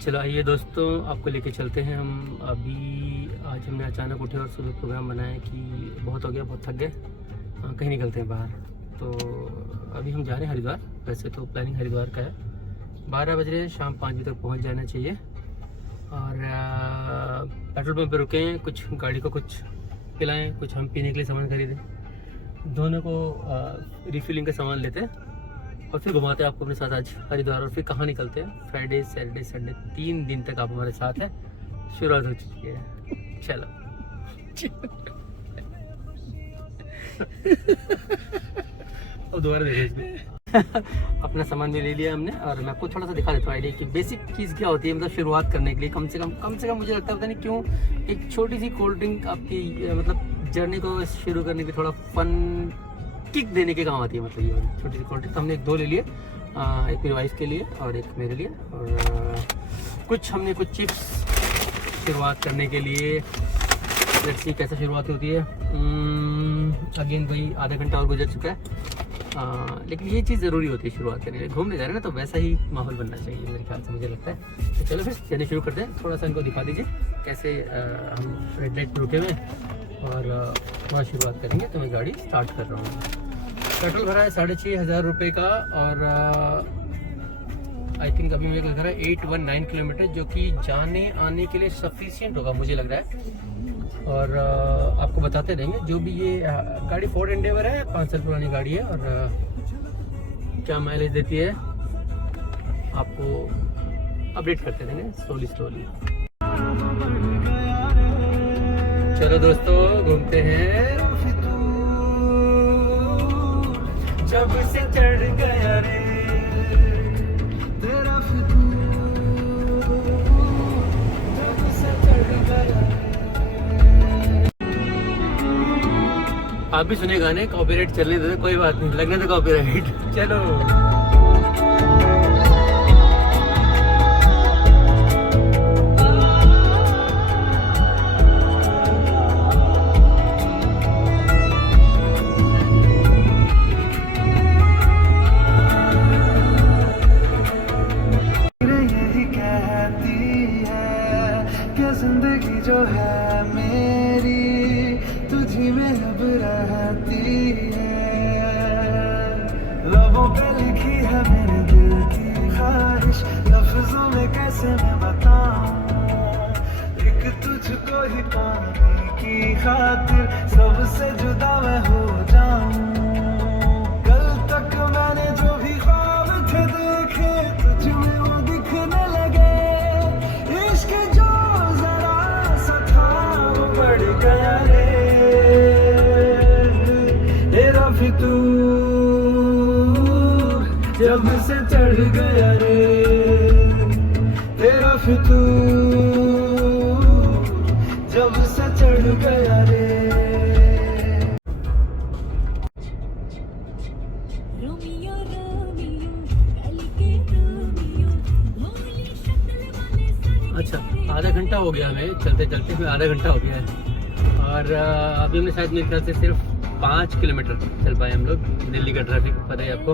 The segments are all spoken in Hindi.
चलो आइए दोस्तों, आपको लेके चलते हैं हम। अभी आज हमने अचानक उठे और सुबह प्रोग्राम बनाया कि बहुत हो गया, बहुत थक गए, कहीं निकलते हैं बाहर। तो अभी हम जा रहे हैं हरिद्वार। वैसे तो प्लानिंग हरिद्वार का है। 12 बज रहे हैं, शाम 5 बजे तक पहुंच जाना चाहिए। और पेट्रोल पंप पे रुके हैं, कुछ गाड़ी को कुछ पिलाएं, कुछ हम पीने के लिए सामान खरीदें, दोनों को रिफिलिंग का सामान लेते हैं और फिर घुमाते हैं आपको अपने साथ आज हरिद्वार। और फिर कहाँ निकलते हैं, फ्राइडे सैटरडे संडे 3 दिन तक आप हमारे साथ हैं। शुरुआत हो चुकी है, चलो। अब दोबारा देखो इसको। अपना सामान भी ले लिया हमने और मैं आपको थोड़ा सा दिखा देता हूँ आइडिया कि बेसिक चीज़ क्या होती है। मतलब शुरुआत करने के लिए कम से कम मुझे लगता है, पता नहीं क्यों, एक छोटी सी कोल्ड ड्रिंक आपकी मतलब जर्नी को शुरू करने की थोड़ा फन किक देने के काम आती है। मतलब ये छोटी सी कोल्ड ड्रिंक हमने 2 ले लिए, एक मेरी वाइफ के लिए और एक मेरे लिए। और कुछ चिप्स शुरुआत करने के लिए। लेट्स सी कैसे शुरुआत होती है। अगेन भाई आधा घंटा और गुजर चुका है, लेकिन ये चीज़ ज़रूरी होती है शुरुआत करने के लिए। घूमने जा रहे हैं ना, तो वैसा ही माहौल बनना चाहिए मेरे ख्याल से, मुझे लगता है। तो चलो फिर चलने शुरू करते हैं। थोड़ा सा इनको दिखा दीजिए कैसे हम रेड लाइट पर रुके हुए और थोड़ा शुरुआत करेंगे। तो मैं गाड़ी स्टार्ट कर रहा हूँ। पेट्रोल भरा है 6,500 रुपये का और आई थिंक अभी मेरे को दिखा रहा है 819 किलोमीटर, जो कि जाने आने के लिए सफिशिएंट होगा मुझे लग रहा है। और आपको बताते रहेंगे जो भी ये गाड़ी फोर्ड एंडेवर है, 5 साल पुरानी गाड़ी है। और क्या माइलेज देती है आपको अपडेट करते रहेंगे स्लोली। चलो दोस्तों, घूमते हैं। जब से चढ़ गया रे तेरा जब से चढ़ गया। आप भी सुने गाने, कॉपीराइट चलने दे, कोई बात नहीं, लगने दो कॉपीराइट। चलो जिंदगी जो है मेरी तुझी में अब रहती है। लबों पे लिखी है मेरे दिल की ख्वाहिश, लफ्जों में कैसे मैं बताऊं। एक तुझको ही पाने की खातिर सबसे जुदा मैं हो जाऊं। कल तक मैंने जो भी ख्वाब थे देखे, तुझ में वो दिखने लगे। इश्क जो पड़ गया रे तेरा फितूर, जब से चढ़ गया रे तेरा फितूर, जब से चढ़ गया रे। अच्छा, आधा घंटा हो गया हमें चलते फिर आधा घंटा हो गया है। और अभी हमने शायद मेरे ख्याल से सिर्फ 5 किलोमीटर चल पाए हम लोग। दिल्ली का ट्रैफिक पता है आपको।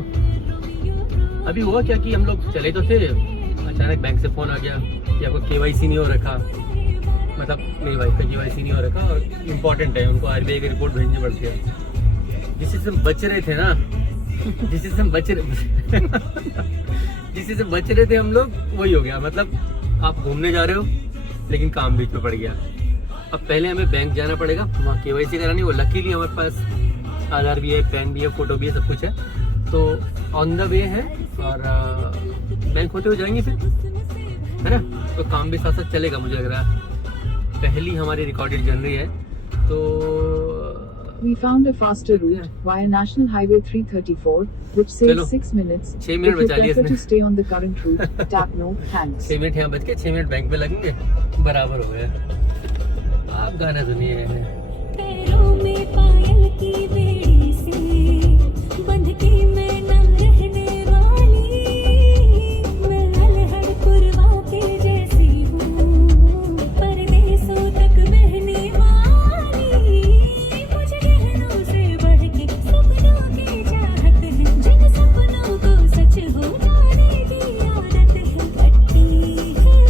अभी हुआ क्या कि हम लोग चले तो थे, अचानक बैंक से फ़ोन आ गया कि आपको KYC नहीं हो रखा। मतलब मेरी वाइफ का KYC नहीं हो रखा और इम्पॉर्टेंट है, उनको RBI की रिपोर्ट भेजनी पड़ती है। जिससे हम बच रहे थे ना, जिससे हम बच रहे थे हम लोग, वही हो गया। मतलब आप घूमने जा रहे हो लेकिन काम बीच में पड़ गया। अब पहले हमें बैंक जाना पड़ेगा, वहाँ KYC करानी। वो लकीली हमारे पास आधार भी है, पैन भी है, फ़ोटो भी है, सब कुछ है। तो ऑन द वे है और बैंक होते हुए जाएंगे फिर, है ना। तो काम भी साथ साथ चलेगा मुझे लग रहा है। पहली हमारी रिकॉर्डेड जर्नी है। तो We found a faster route via National Highway 334, which saves 6 minutes. 6 minute बचा लिए इसने। To stay on the current route, tap no thanks. 6 minute यहाँ बच के 6 मिनट बैंक पे लगेंगे, बराबर हो गया। आप गाना सुनिए। पैरों में पायल की बेड़ी से बंध के मैं न रहने वाली, मैं अलहड़ पुरवा के जैसी हूँ, परदेसों तक बहने वाली। मुझे गहनों से बढ़ के सपनों की चाहत है, जिन सपनों को सच हो जाने की आदत है। कट्टी है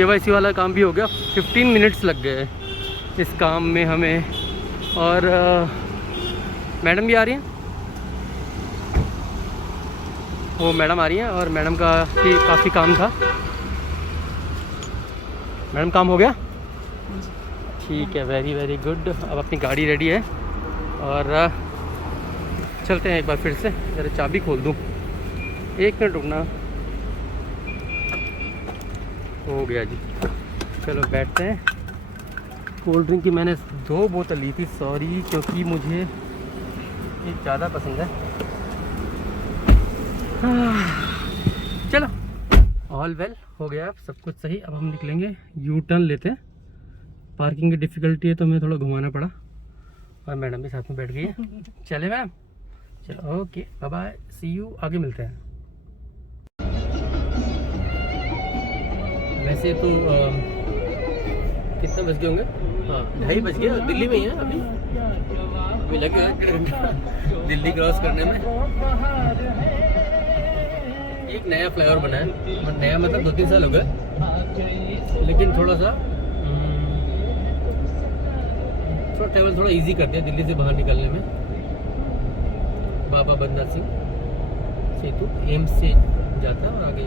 KYC वाला काम भी हो गया। 15 मिनट्स लग गए इस काम में हमें। और मैडम भी आ रही हैं, वो मैडम आ रही हैं और मैडम का भी काफ़ी काम था। मैडम काम हो गया? ठीक है, वेरी वेरी गुड। अब अपनी गाड़ी रेडी है और चलते हैं एक बार फिर से। जरा चाबी खोल दूँ, 1 मिनट रुकना। हो गया जी, चलो बैठते हैं। कोल्ड ड्रिंक की मैंने 2 बोतल ली थी, सॉरी, क्योंकि मुझे ये ज़्यादा पसंद है। चलो, ऑल वेल, हो गया अब सब कुछ सही। अब हम निकलेंगे, यू टर्न लेते हैं। पार्किंग की डिफ़िकल्टी है तो मैं थोड़ा घुमाना पड़ा। और मैडम भी साथ में बैठ गई है। चले मैम, चलो okay, bye bye, see you, आगे मिलते हैं। वैसे तो कितना बज गए होंगे? हाँ, 2:30 बज गए। दिल्ली में ही है अभी लगे हुए दिल्ली क्रॉस करने में। एक नया फ्लाईओवर बना है, नया मतलब 2-3 साल हो गए, लेकिन थोड़ा सा ट्रैवल थोड़ा इजी कर दिया दिल्ली से बाहर निकलने में। बाबा बंदा सिंह सेतु एम्स से जाता है और आगे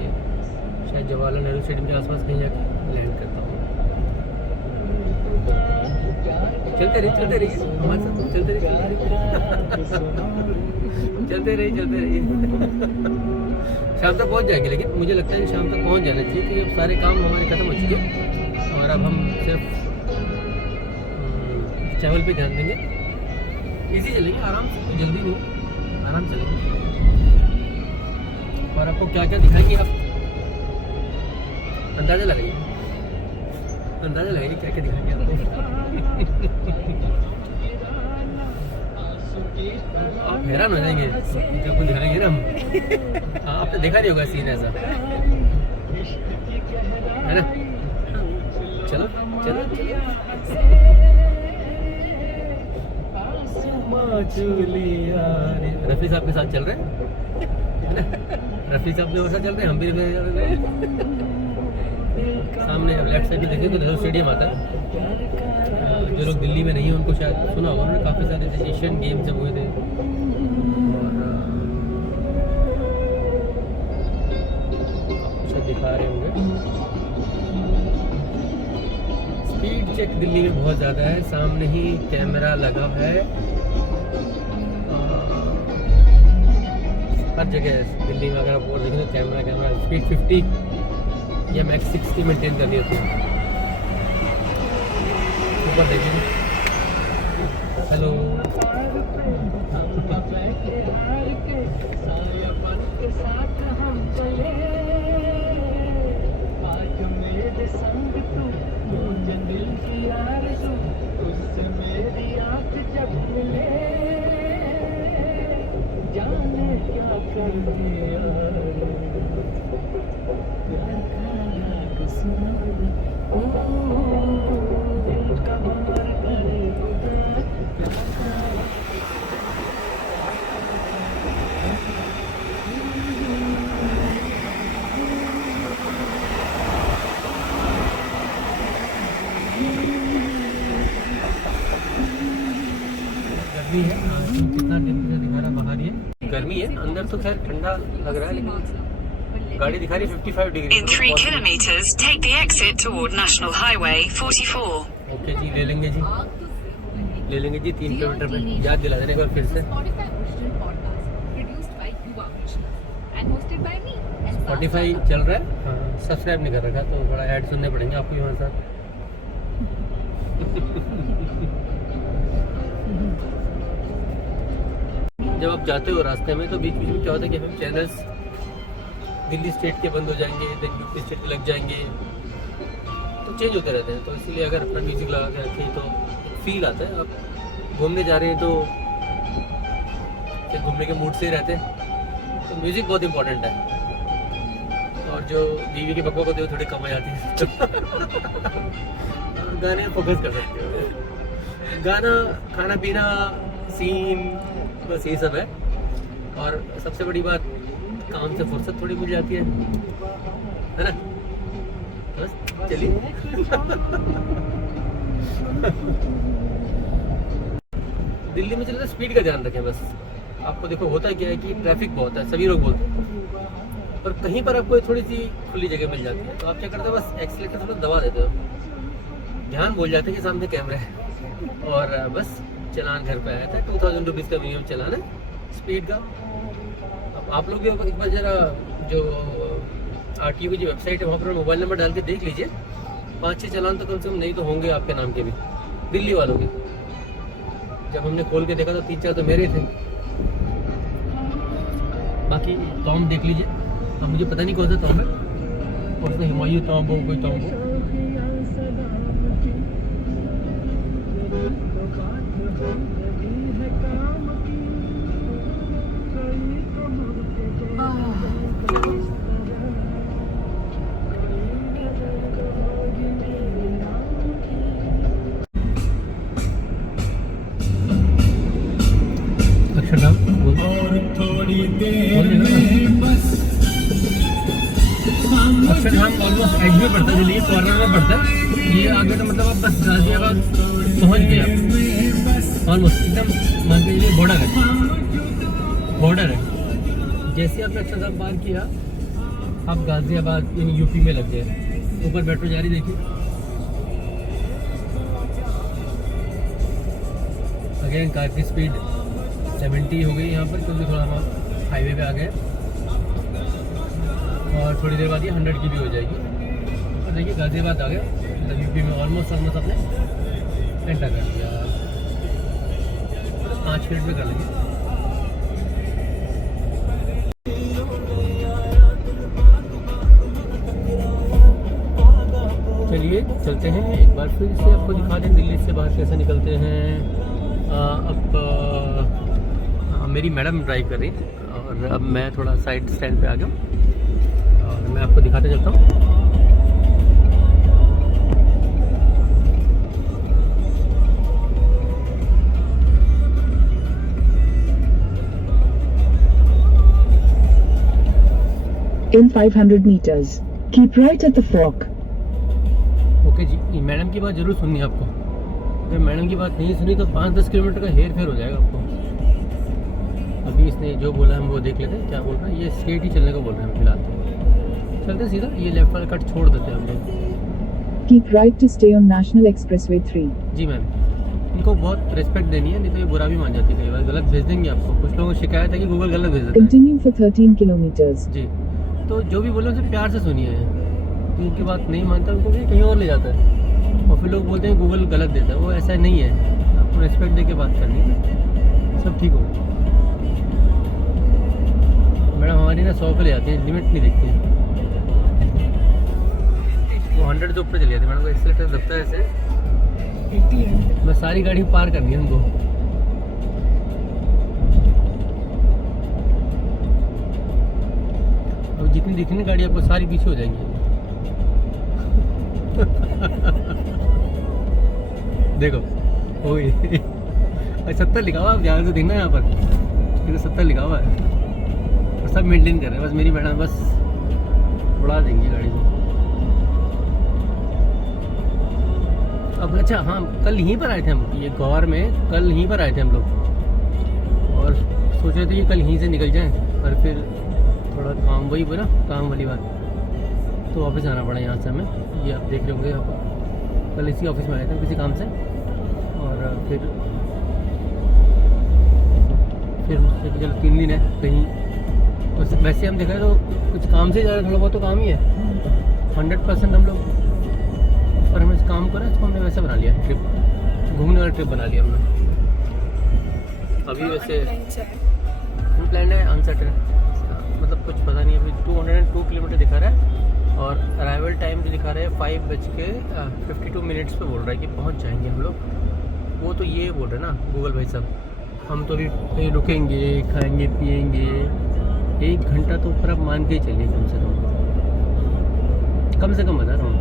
शायद जवाहरलाल नेहरू स्टेडियम के आसपास कहीं जाके लैंड करता हूँ। चलते रहिए हमारे साथ, चलते रहिए। शाम तक पहुँच जाएंगे, लेकिन मुझे लगता है शाम तक पहुँच जाना चाहिए, क्योंकि अब सारे काम हमारे ख़त्म हो चुके हैं और अब हम सिर्फ ट्रैवल पे ध्यान देंगे। इजी चलेंगे, आराम से, कोई जल्दी नहीं, आराम चलेंगे। और आपको क्या क्या दिखाएंगे आप अंदाज़ा लगाइए क्या क्या दिखाएंगे आपको। आप हैरान हो जाएंगे जब कुछ दिखाएंगे ना हम। आपने देखा नहीं होगा सीन ऐसा, है ना। चलो चलो रफ़ी साहब के साथ चल रहे हैं, रफ़ी साहब के साथ चल रहे हैं, हम भी सामने लेफ्ट साइड देखें तो नेहरू स्टेडियम आता है। जो लोग दिल्ली में नहीं है उनको शायद सुना होगा, उन्होंने काफ़ी सारे जैसे एशियन गेम्स जब हुए थे और दिखा रहे होंगे। स्पीड चेक दिल्ली में बहुत ज़्यादा है, सामने ही कैमरा लगा है हर जगह दिल्ली में। अगर आप और देखें तो कैमरा स्पीड 50 या मैक्स 60 मेंटेन करनी होती है। ऊपर देखिए, हेलो, गर्मी है, कितना टेम्परेचर दिखा रहा है बाहर, ये गर्मी है, अंदर तो खैर ठंडा लग रहा है, लेकिन गाड़ी दिखा रही है 55 degree. In 3 kilometers, take the exit toward National Highway 44. Okay जी, ले लेंगे जी 3 किलोमीटर पे। याद दिला देने एक बार फिर से। Spotify चल रहा है, सब्सक्राइब नहीं कर रखा तो थोड़ा ऐड सुनने पड़ेंगे आपको हमारे साथ। जब आप जाते हो रास्ते में तो बीच बीच में क्या होता है कि हम चैनल्स दिल्ली स्टेट के बंद हो जाएंगे, देन यूपी स्टेट के लग जाएंगे, तो चेंज होते रहते हैं। तो इसीलिए अगर अपना म्यूज़िक लगा के रखें तो फील आता है। आप घूमने जा रहे हैं तो घूमने के मूड से ही रहते हैं, तो म्यूज़िक बहुत इम्पोर्टेंट है। और जो बीवी के बकवास होते हैं थोड़ी कम आ जाती है। गाने फोकस कर सकते हो, गाना, खाना पीना, सीन, बस ये सब है। और सबसे बड़ी बात, काम से फुर्सत थोड़ी मिल जाती है ना। बस चलिए। दिल्ली में चलते स्पीड का ध्यान रखें बस। आपको देखो होता क्या है कि ट्रैफिक बहुत है, सभी लोग बोलते हैं, और कहीं पर आपको थोड़ी सी खुली जगह मिल जाती है तो आप क्या करते हो, बस एक्सीलेटर थोड़ा दबा देते हो, ध्यान भूल जाते हैं कि सामने कैमरा है, और बस चलान घर पे आया था। 2000 रुपीज़ का मिनिमम चलान है स्पीड का। अब आप लोग भी एक बार जरा जो RTO की जो वेबसाइट है वहाँ पर मोबाइल नंबर डाल के देख लीजिए, 5-6 चलान तो कम से कम नहीं तो होंगे आपके नाम के भी, दिल्ली वालों के। जब हमने खोल के देखा तो 3-4 तो मेरे थे, बाकी टॉम देख लीजिए। अब मुझे पता नहीं कौन सा टॉम है, कौन सा हुमायूं टॉम हो, कोई टॉम हो। अक्षरधाम अक्षरधाम ऑलमोस्ट एज में पड़ता है, दिल्ली कॉर्नर में पड़ता है। ये आगे तो मतलब आप बस गाजियाबाद पहुंच गए आप ऑलमोस्ट, एकदम मान के चलिए बॉर्डर है। जैसे आपने अक्षरधाम पार किया आप गाजियाबाद यानी यूपी में लग गए। ऊपर मेट्रो जा रही देखिए, अगेन कार की स्पीड 70 हो गई यहाँ पर, क्योंकि थोड़ा हम हाईवे पे आ गए, और थोड़ी देर बाद ये 100 की भी हो जाएगी। और देखिए गाजियाबाद आ गया, मतलब यूपी में ऑलमोस्ट अपने एंटर कर दिया। 5 मिनट में कर लेंगे। चलिए चलते हैं एक बार फिर से, आपको दिखा दें दिल्ली से बाहर कैसे निकलते हैं। अब मेरी मैडम ड्राइव कर रही है और अब मैं थोड़ा साइड स्टैंड पे आ गया हूँ और मैं आपको दिखाते चलता हूँ। In 500 meters, keep right at the fork. Okay जी, मैडम की बात जरूर सुननी है आपको। अगर मैडम की बात नहीं सुनी तो 5-10 किलोमीटर का हेर फेर हो जाएगा आपको। अभी इसने जो बोला हम वो देख लेते हैं क्या बोल रहा है। ये स्ट्रेट ही चलने को बोल रहे हैं फिलहाल तो चलते सीधा, ये लेफ्ट वाला कट छोड़ देते हैं हम लोग। Keep right to stay on National Expressway 3. जी मैम, इनको बहुत रिस्पेक्ट देनी है, नहीं तो ये बुरा भी मान जाती है, कई बार गलत भेज देंगे आपको। कुछ लोगों को शिकायत है कि गूगल गलत भेज देता है। Continue for 13 kilometers. जी, तो जो भी बोले उसे प्यार से सुनिए, उनकी बात नहीं मानता उनको भी कहीं और ले जाता है, और फिर लोग बोलते हैं गूगल गलत देता है। वो ऐसा नहीं है, आपको रिस्पेक्ट दे के बात करनी है, सब ठीक होगा। मैडम हमारी ना 100 पे ले जाती है, लिमिट नहीं देखती है, वो 100 से ऊपर चली जाती है। मैडम को एक्सीलेटर दबता है ऐसे, मैं सारी गाड़ी पार करनी है हमको। अब जितनी दिखनी गाड़ी आपको सारी पीछे हो जाएंगी। देखो हो गई। 70 लिखा हुआ, आप ध्यान से देखना यहाँ पर 70 लिखा हुआ है, और सब मेंटेन कर रहे हैं। बस मेरी मैडम बस उड़ा देंगी गाड़ी को। अब अच्छा हाँ, कल यहीं पर आए थे हम, ये गौर में कल यहीं पर आए थे हम लोग, और सोच रहे थे कि कल यहीं से निकल जाएं, पर फिर थोड़ा काम, वही बोला काम वाली बात, तो वापस आना पड़ा यहाँ से हमें। ये आप देख रहे होंगे यहाँ पर, कल इसी ऑफिस में आए थे किसी काम से, और फिर उससे चलो 3 दिन है कहीं, तो वैसे हम देखा तो कुछ काम से जा रहे, थोड़ा बहुत तो काम ही है। 100% हम लोग पर हमें इस काम करा, इसको हमने वैसे बना लिया, ट्रिप घूमने वाला ट्रिप बना लिया हमने। अभी वैसे प्लान है अनसर्टेन, मतलब कुछ पता नहीं। अभी 202 किलोमीटर दिखा रहा है, और अराइवल टाइम जो दिखा रहा है 5:52 पे बोल रहा है कि पहुंच जाएंगे हम लोग। वो तो ये बोल रहे हैं ना गूगल भाई साहब, हम तो अभी कहीं रुकेंगे, खाएंगे पिएंगे, 1 घंटा तो ऊपर आप मान के ही चलिए, कम से कम बता रहा हूँ।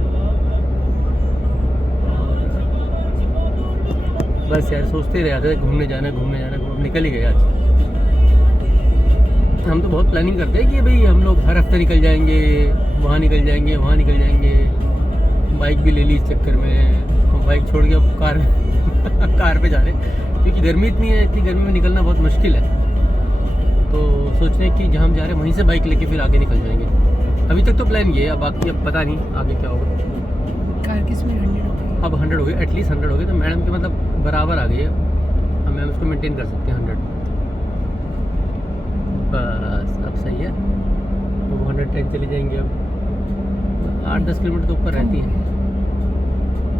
बस यार सोचते ही रहते थे घूमने जाना, निकल ही गए आज। हम तो बहुत प्लानिंग करते हैं कि भाई हम लोग हर हफ्ते निकल जाएंगे, वहाँ निकल जाएंगे, बाइक भी ले ली इस चक्कर में, बाइक छोड़ के अब कार कार पे जा रहे हैं क्योंकि गर्मी इतनी है, इतनी गर्मी में निकलना बहुत मुश्किल है। तो सोच रहे हैं कि जहाँ हम जा रहे हैं वहीं से बाइक लेके फिर आगे निकल जाएंगे। अभी तक तो प्लान ये है, अब बाकी अब पता नहीं आगे क्या होगा। कार की स्पीड 100 हो गई, अब 100 हो गई, एटलीस्ट 100 हो गई, तो मैडम के मतलब बराबर आ गई है। अब मैम उसको मेंटेन कर सकते हैं 100, बस अब सही है। तो 110 चले जाएंगे अब। 8-10 किलोमीटर तो ऊपर रहती है,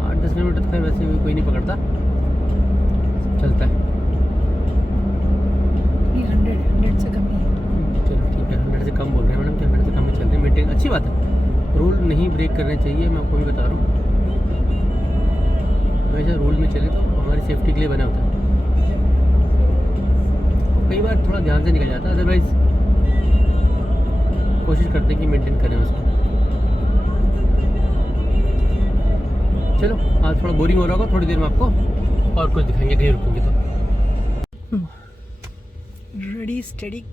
8-10 किलोमीटर तो खैर वैसे भी कोई नहीं पकड़ता, चलता है। ये 100 से कम ही है। चलो ठीक है, 100 से कम बोल रहे हैं मैडम, कि 100 से कम ही चल रहे हैं, मेंटेन अच्छी बात है। रूल नहीं ब्रेक करने चाहिए, मैं आपको भी बता रहा हूँ। हमेशा रूल में चले तो हमारी सेफ्टी के लिए बना होता है। कई बार थोड़ा ध्यान से निकल जाता है, अदरवाइज कोशिश करते हैं कि मेंटेन करें उसको। चलो आज थोड़ा बोरिंग हो रहा होगा, थोड़ी देर में आपको और कुछ दिखाएंगे कहीं रुकेंगे तो। Ready steady.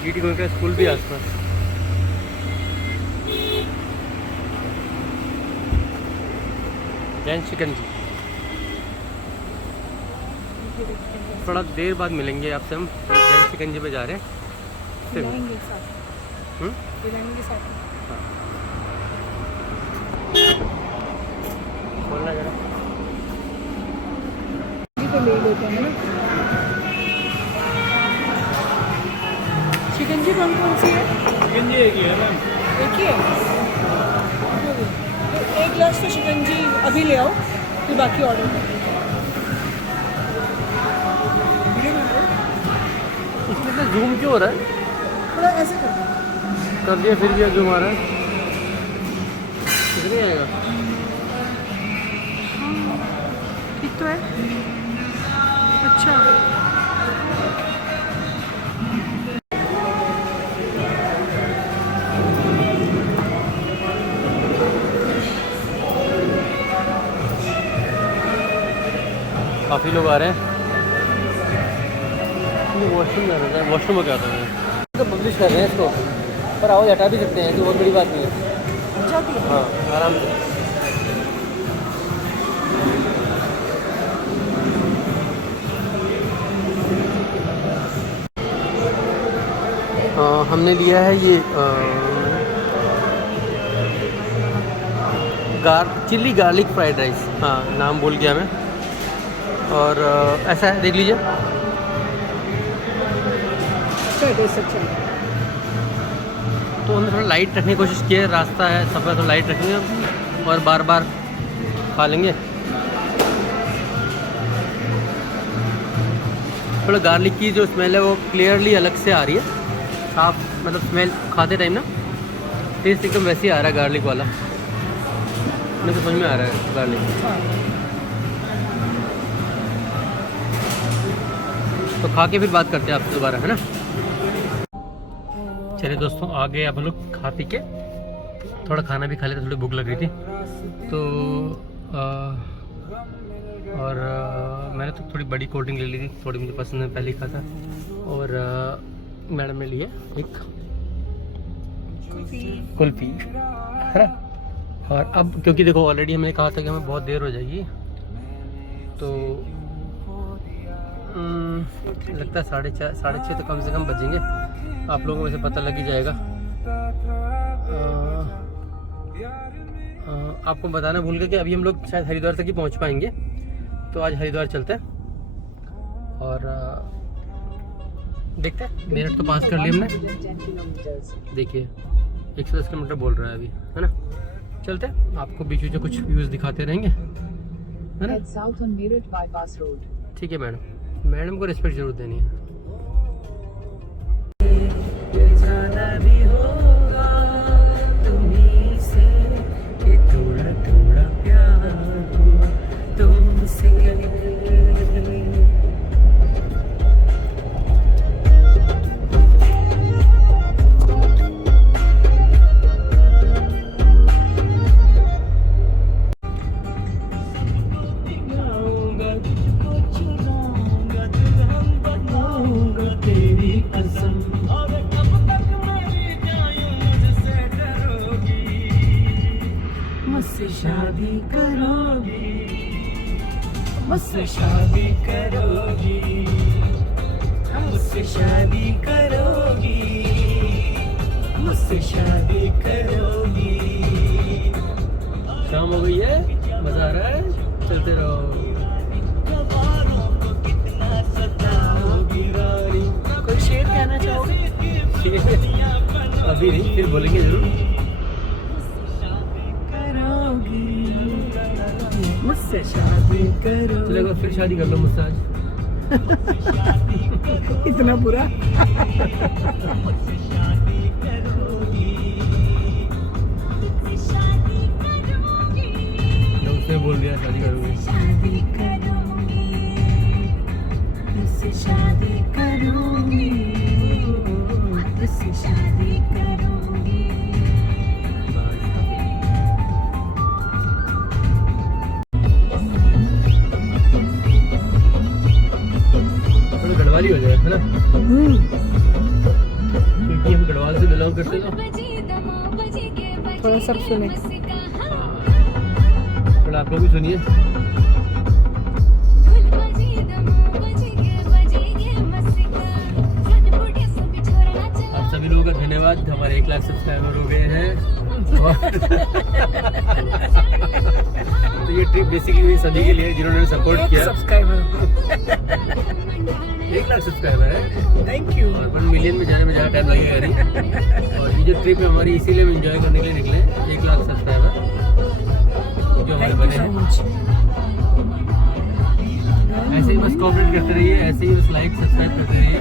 GT Goenka school भी आसपास। जैन शिकंजी। थोड़ा देर बाद मिलेंगे आपसे, हम जैन शिकंजी पे जा रहे हैं। मिलाएंगे साथ, मिलाएंगे साथ। बोलना जरा। ये तो ले लेते हैं ना। शिकंजी कौन सी है? शिकंजी एक ही है मैम। एक ही है, तो 1 ग्लास तो शिकंजी अभी ले आओ, फिर बाकी ऑर्डर करो। इसमें तो जूम क्यों हो रहा है? थोड़ा ऐसे कर दिया फिर भी जूम आ रहा है, कितनी आएगा? ठीक तो है। अच्छा काफ़ी लोग आ रहे हैं। वॉशरूम जाना था, वॉशरूम में क्या था मैं तो पब्लिश कर रहे हैं इसको, पर आवाज़ हटा भी सकते हैं, तो बहुत बड़ी बात नहीं है। जाती है। हाँ आराम से। हमने लिया है ये चिल्ली गार्लिक फ्राइड राइस, हाँ नाम भूल गया मैं। और ऐसा है, देख लीजिए। तो हमने थोड़ा लाइट रखने की कोशिश की है, रास्ता है सफ़र, तो लाइट रखेंगे और बार बार खा लेंगे। थोड़ा गार्लिक की जो स्मेल है वो क्लियरली अलग से आ रही है, साफ मतलब स्मेल खाते टाइम ना, टेस्ट एकदम वैसे ही आ रहा है गार्लिक वाला, मुझे तो समझ में आ रहा है गार्लिक। तो खा के फिर बात करते हैं आपसे दोबारा, है ना। चलिए दोस्तों, आ गए अब लोग खा पी के, थोड़ा खाना भी खा लेते, थोड़ी भूख लग रही थी तो मैंने तो थोड़ी बड़ी कोल्ड ड्रिंक ले ली थी, थोड़ी मुझे पसंद है, पहले ही खाता। और मैडम ने लिया एक कुल्फी, है ना। और अब क्योंकि देखो ऑलरेडी हमने कहा था कि हमें बहुत देर हो जाएगी, तो लगता है 5:30 तो कम से कम बजेंगे। आप लोगों को वैसे पता लग ही जाएगा। आपको बताना भूल गया कि अभी हम लोग शायद हरिद्वार तक ही पहुंच पाएंगे, तो आज हरिद्वार चलते हैं और देखते हैं। मिनट तो पास कर लिए हमने, देखिए 110 किलोमीटर बोल रहा है अभी, है ना। चलते हैं, आपको बीच बीच में कुछ व्यूज़ दिखाते रहेंगे, है ना। ठीक है मैडम, मैडम को रिस्पेक्ट जरूर देनी है। शादी करोगी, मुझसे शादी करोगी, मुझसे शादी करोगी, मुझसे शादी करोगी। शाम हो गई है, मजा आ रहा है, चलते रहो। कोई शेर कहना चाहोगे? अभी नहीं, फिर बोलेंगे जरूर। मुझसे शादी करो। चलो फिर शादी कर लो मुझसे आज। इतना बुरा? उसने बोल दिया शादी करोगे। शादी करोगी, मुझसे शादी करोगी, मुझसे शादी करोगी। थोड़ा गढ़वाली हो जाए है ना, क्योंकि हम गढ़वाल से बिलोंग करते हैं ना। थोड़ा सब सुने। थोड़ा आप लोग भी सुनिए। आप सभी लोगों का धन्यवाद, हमारे 1 लाख सब्सक्राइबर हो गए हैं। तो ये ट्रिप बेसिकली सभी के लिए जिन्होंने सपोर्ट किया। सब्सक्राइबर 1 लाख सब्सक्राइबर है थैंक यू। और 1 मिलियन में जाने में ज़्यादा टाइम लगेगा नहीं। और ये जो ट्रिप है हमारी इसीलिए हम इंजॉय करने के लिए निकले, 1 लाख सब्सक्राइबर जो हमारे थैंक बने यू सो हैं। मच। ऐसे ही बस कोऑपरेट करते रहिए, ऐसे ही बस लाइक सब्सक्राइब करते रहिए।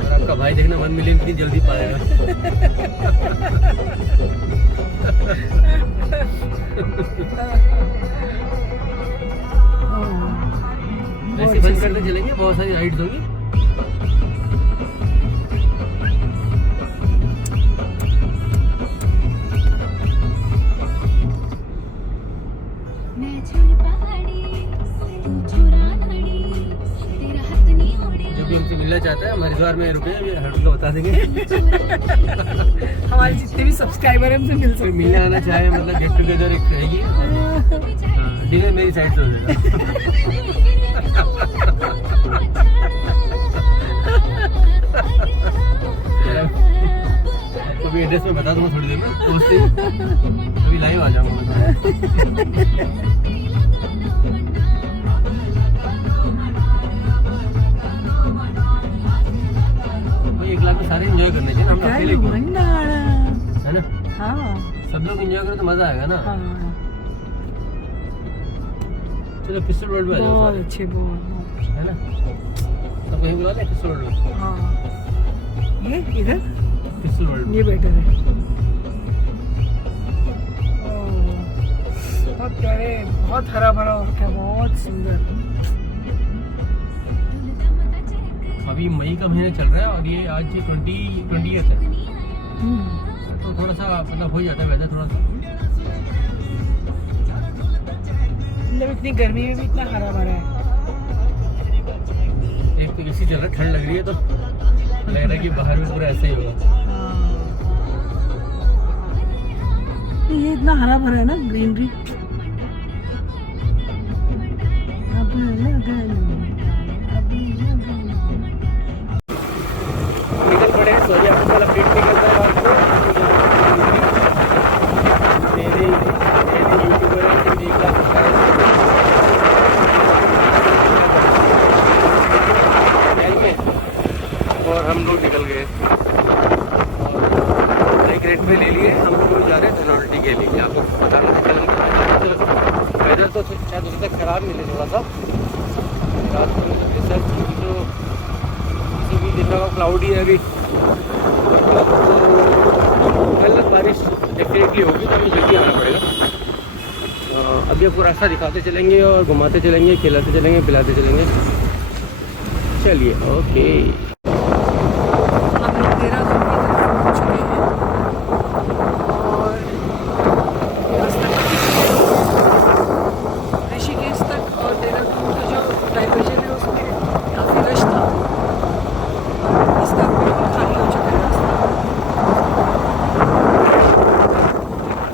और आपका भाई देखना 1 मिलियन कितनी जल्दी पाएगा। ऐसे बंद करते चलेंगे, बहुत सारी राइड्स होंगी। जो भी हमसे मिलना चाहता है हम हरिद्वार में रुके हैं, हर को बता देंगे। हमारे जितने भी सब्सक्राइबर हैं हमसे मिल कोई सकते मिलने आना चाहे, मतलब गेट टुगेदर एक रहेगी। डिनर मेरी साइड से हो जाएगा। आपको भी एड्रेस में बता दूंगा थोड़ी देर में, तो उससे अभी लाइव आ जाऊंगा मैं। भाई 1 लाख में सारे एंजॉय करने चाहिए, हम अकेले क्यों? है ना, हाँ सब लोग एंजॉय करें तो मजा आएगा ना। हाँ चलो पिस्टल वर्ल्ड में आ जाओ बहुत सारे, अच्छे बहुत है ना। सबको यहीं बुला लें पिस्टल वर्ल्ड में। हाँ ये इधर पिस्टल वर्ल्ड में ये बेटर है। ओह, बहुत प्यारे, बहुत हरा भरा हो रखा है, बहुत सुंदर। अभी मई का महीना चल रहा है और ये आज 20th है, तो थोड़ा सा मतलब हो जाता है वेदर थोड़ा सा। मतलब इतनी गर्मी में भी इतना हरा भरा है। एक तो एसी चल रहा है, ठंड लग रही है, तो लग रहा है कि बाहर में पूरा ऐसा ही होगा। ये इतना हरा भरा है ना, ग्रीनरी। निकल पड़े हैं, सॉरी आपको वाला अपडेट नहीं करता है रात को। मेरे यूट्यूबर हैं जिनकी 1 लाख सब्सक्राइबर और हम लोग निकल गए और बाइक रेंट पे ले लिए। हम लोग जा रहे हैं धनौल्टी के लिए। आपको बताना है चलन वेदर तो शायद उस तक खराब मिले थोड़ा सा रात को, मतलब रिसर्च की तो किसी भी दिन का क्लाउडी है अभी, कल बारिश डेफिनेटली होगी, तो हमें जल्दी आना पड़ेगा। अभी आपको रास्ता दिखाते चलेंगे और घुमाते चलेंगे, खिलाते चलेंगे, पिलाते चलेंगे। चलिए ओके। हम लोग देहरादून की तरफ पहुंच चुके हैं और रास्ता काफी सुंदर है। ऋषिकेश तक और देहरादून का जो डाइवर्जन है उसमें काफी रश था, इस तक बिल्कुल खाली हो चुका है रास्ता।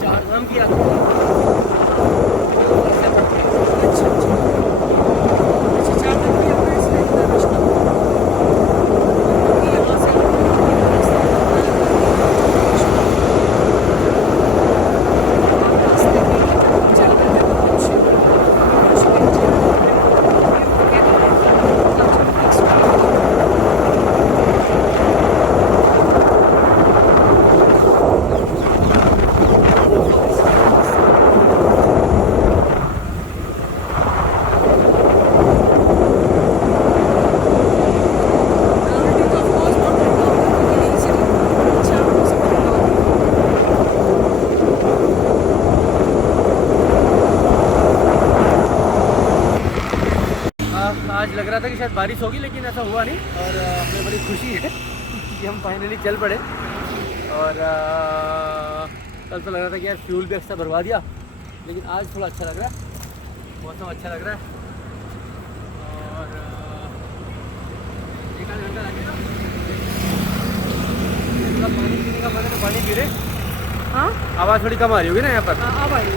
चार धाम की यात्रा आज लग रहा था कि शायद बारिश होगी, लेकिन ऐसा हुआ नहीं और हमें बड़ी खुशी है कि हम फाइनली चल पड़े। और कल तो लग रहा था कि यार फ्यूल भी एक्स्ट्रा भरवा दिया, लेकिन आज थोड़ा अच्छा लग रहा है, मौसम अच्छा लग रहा है। और 1 आध घंटा लगेगा पानी पीने का, मतलब पानी पी रहे। हाँ आवाज़ थोड़ी कम आ रही होगी ना यहाँ पर। हाँ अब आई है।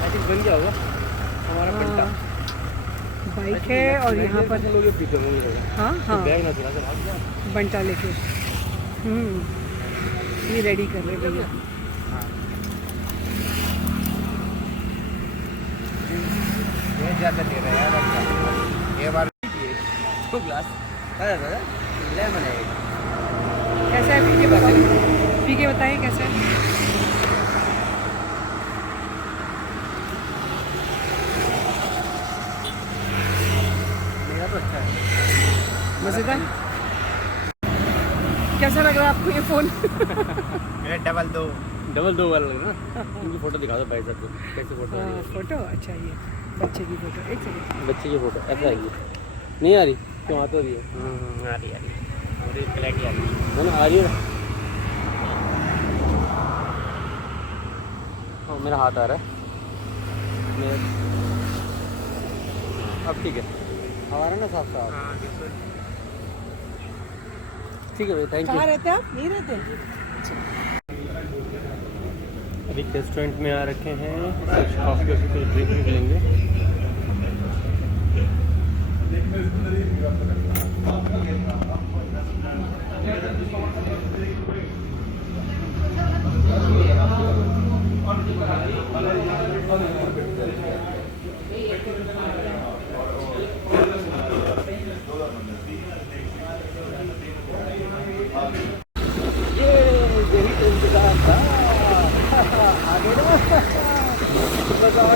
आई थिंक बन गया होगा हमारा घंटा। बाइक है और यहाँ पर लोग ये पीते होंगे। हाँ हाँ बैग ना थोड़ा सा भाग जाए। बंटा लेके ये रेडी कर रहे भैया। ये ज़्यादा दे रहा है यार, ये बार तो ग्लास लेमन है। कैसा है पी के बताइए, पी के बताइए कैसा है। मेरा तो अच्छा है, मज़ेदार। कैसा लग रहा है आपको ये फ़ोन? ये डबल दो वाला लग रहा है ना। उनकी फोटो दिखा दो भाई साहब को, कैसे फोटो आ रही है। फोटो अच्छा, ये बच्चे की फोटो। एक सेकंड, बच्चे की फोटो ऐसा आ रही है, नहीं आ रही क्यों? आ तो रही है, आ रही और क्लैरिटी आ रही है ना, आ रही है। हाँ मेरा हाथ आ रहा है अब ठीक है, आ रहा है ना साफ साफ। ठीक है भाई, थैंक कहाँ यू। रहते हैं आप? नहीं रहते? अभी रेस्टोरेंट में आ रखे हैं, कुछ कॉफ़ी और कुछ ड्रिंक भी लेंगे।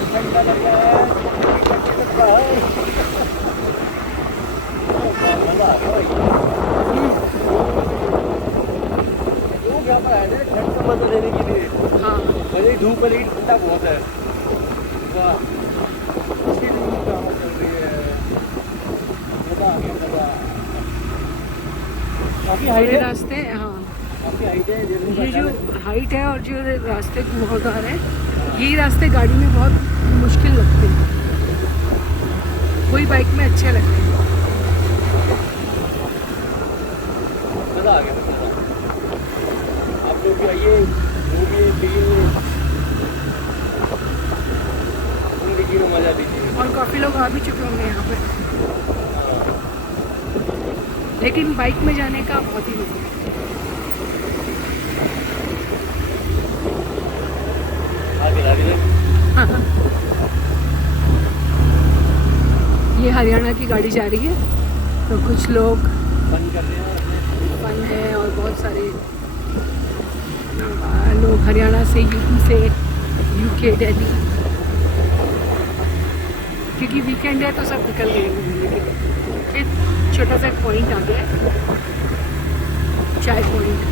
ठंडा लग रहा है, मज़ा आ रहा है। लोग यहाँ पर आए थे ठंड का मज़ा लेने के लिए। हाँ भले ही धूप है लेकिन ठंडा बहुत है। वाह, अच्छी धूप यहाँ चल रही है, मज़ा आ गया, मज़ा। काफ़ी हाइट ये है, रास्ते, हाँ काफ़ी हाइट है। ये जो हाइट है और जो रास्ते घुमावदार है, यही रास्ते गाड़ी में बहुत मुश्किल लगते हैं, कोई बाइक में अच्छे लगते हैं। मज़ा आ गया, मज़ा। आप लोग भी आइए, घूमिए फिरिए, जिंदगी में मज़ा लीजिए। और काफ़ी लोग आ भी चुके होंगे यहाँ पे, लेकिन बाइक में जाने का बहुत ही मज़ा है। ये हरियाणा की गाड़ी जा रही है, तो कुछ लोग फन कर रहे हैं, फन है और बहुत सारे लोग हरियाणा से, यूपी से, यूके, दिल्ली, क्योंकि वीकेंड है तो सब निकल गए। फिर छोटा सा पॉइंट आ गया है, चाय पॉइंट।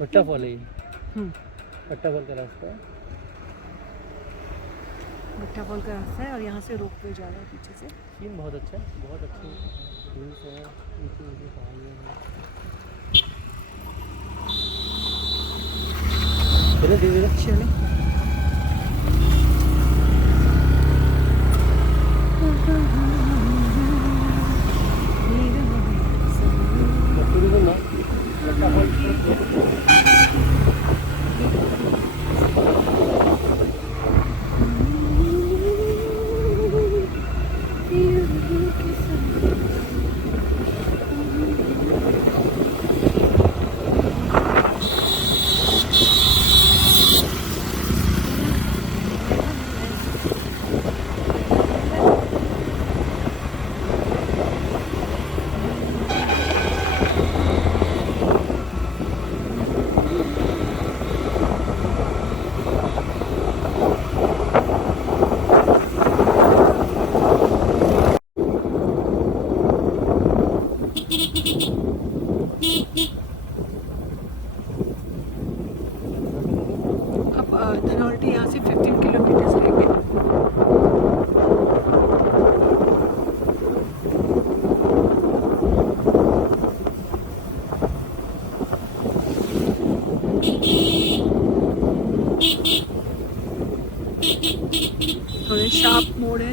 पट्टा फॉल है ये, पट्टा फॉल का रास्ता है। भट्टा फॉल का रास्ता है और यहाँ से रोप वे जा रहा है पीछे से। सीन बहुत अच्छा है, बहुत अच्छी व्यूज है, ऊँची ऊँची पहाड़ियाँ हैं। चलो धीरे धीरे चलो शुरू करना पट्टा फॉल।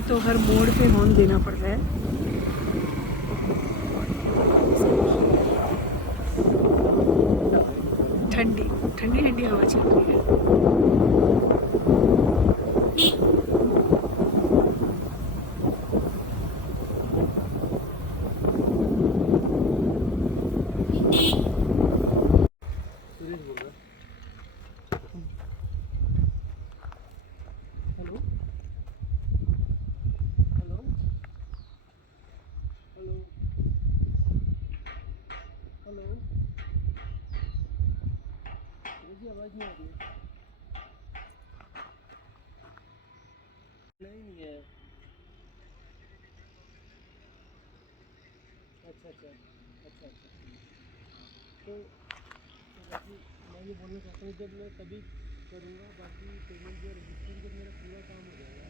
तो हर मोड़ पे हॉर्न देना पड़ रहा है। ठंडी ठंडी ठंडी हवा चल रही है। आवाज नहीं आ रही है। नहीं है। अच्छा अच्छा अच्छा अच्छा। तो बाकी मैं ये बोलना चाहता हूँ जब मैं तभी करूँगा, बाकी पेमेंट जो रजिस्टर जब मेरा पूरा काम हो जाएगा।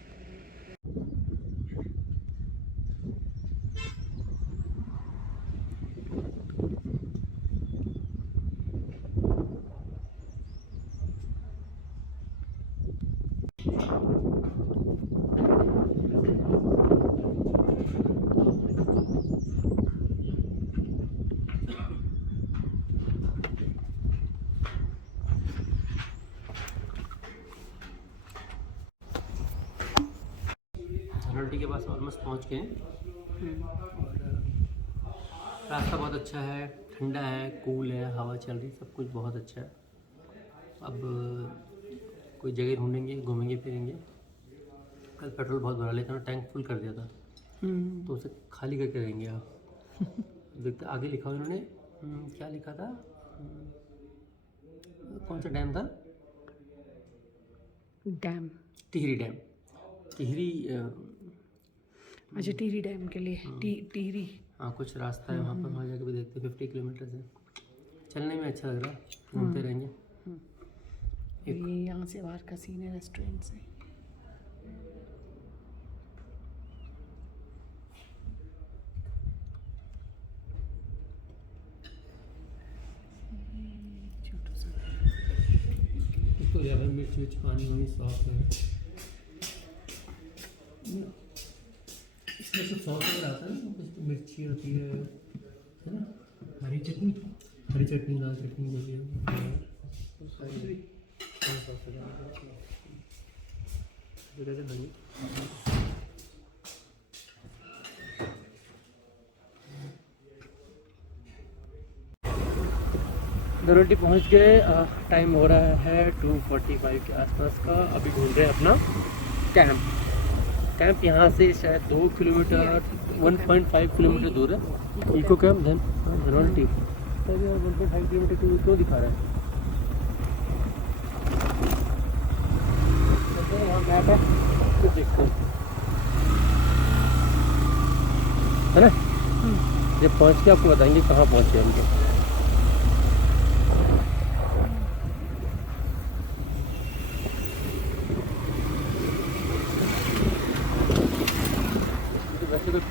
धनोल्टी के पास ऑलमोस्ट पहुंच गए हैं और रास्ता बहुत अच्छा है, ठंडा है, कूल है, हवा चल रही, सब कुछ बहुत अच्छा है। अब कोई जगह ढूंढेंगे, घूमेंगे फिरेंगे। कल पेट्रोल बहुत भरा, लेकिन टैंक फुल कर दिया था, तो उसे खाली करके रहेंगे आप। देखते आगे लिखा हुआ उन्होंने, क्या लिखा था, कौन सा डैम था? Dam, Tehri dam. टिहरी अच्छा टिहरी डैम के लिए टिहरी। हाँ कुछ रास्ता है वहाँ पर, वहाँ जाकर भी देखते हैं। 50 किलोमीटर से चलने में अच्छा लग रहा है, घूमते रहेंगे। ये यहाँ से बाहर का सीन है रेस्टोरेंट से। इसको ज़्यादा मिर्च विर्च पानी वानी सॉस है, इसमें कुछ सॉस वगैरह आता है ना, कुछ मिर्ची होती है ना, हरी चटनी, लाल चटनी होती है। धनोल्टी पहुंच गए। टाइम हो रहा है 2:45 के आसपास का। अभी ढूंढ रहे हैं अपना कैंप यहाँ से शायद 2 किलोमीटर 1.5 किलोमीटर दूर है। इको कैंप धनोल्टी 1.5 किलोमीटर क्यों दिखा रहा है? वहाँ मैप है, कुछ देखते हैं, है ना? जब पहुँच के आपको बताएंगे कहाँ पहुँचे हम लोग।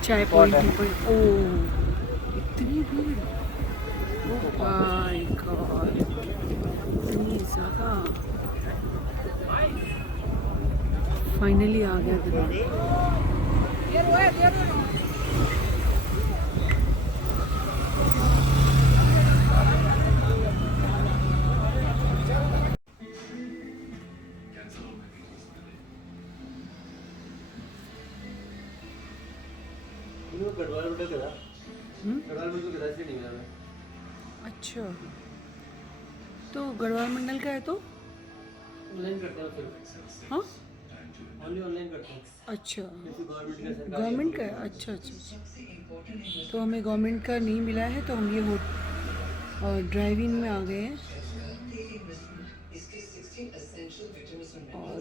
चाय पॉइंट ओ इतनी भीड़, ओ माय गॉड, इतनी ज़्यादा। फाइनली आ गया दिल्ली। अच्छा, तो गढ़वाल मंडल का है तो ऑनलाइन करते हैं फिर। हाँ ऑनलाइन करते हैं। अच्छा, गवर्नमेंट का गवर्नमेंट का है। अच्छा अच्छा, तो हमें गवर्नमेंट का नहीं मिला है, तो हम ये और ड्राइव इन में आ गए हैं। और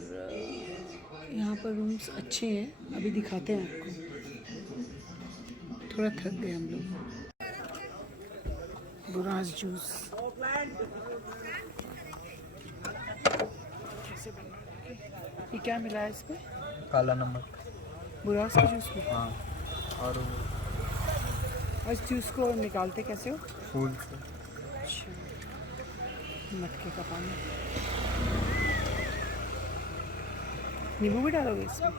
यहाँ पर रूम्स अच्छे हैं, अभी दिखाते हैं आपको। थोड़ा थक गए हम लोग। बुरास जूस ये क्या मिला है इसमें? काला नमक। बुरास के जूस में? हाँ, और इस जूस को निकालते कैसे हो? फूल से। अच्छा, मटके का पानी। नींबू भी डालोगे इसमें?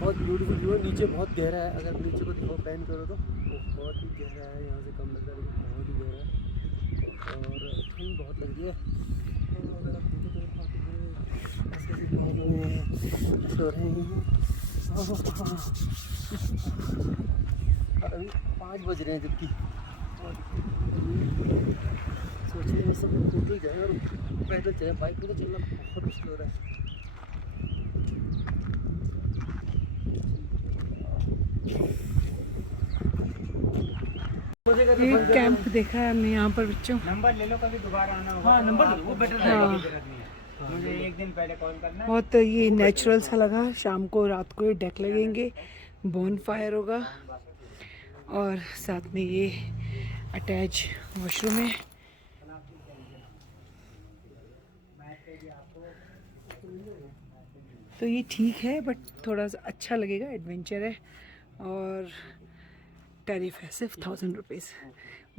बहुत ब्यूटीफुल व्यू है। नीचे बहुत गहरा है, अगर नीचे को देखो पैन करो तो बहुत ही गहरा है। यहाँ से कम लग रहा है लेकिन बहुत ही गहरा है और ठंड बहुत लग रही है। और अगर आप देखो तो ऐसे हो रहे हैं। और अभी 5 बज रहे हैं जबकि सोचिए ये सब टोटल जाए और पैदल चले। बाइक पे तो चलना बहुत मुश्किल हो रहा है। ये कैंप देखा है हमने यहाँ पर बच्चों। नंबर ले लो, कभी दोबारा आना होगा। हाँ नंबर वो बेटर हाँ। मुझे एक दिन पहले कॉल करना है। बहुत ये नेचुरल सा लगा। शाम को रात को ये डेक लगेंगे, बोन फायर होगा और साथ में ये अटैच वॉशरूम है। तो ये ठीक है बट थोड़ा सा अच्छा लगेगा, एडवेंचर है और टैरिफ है सिर्फ 1000 रुपीज़।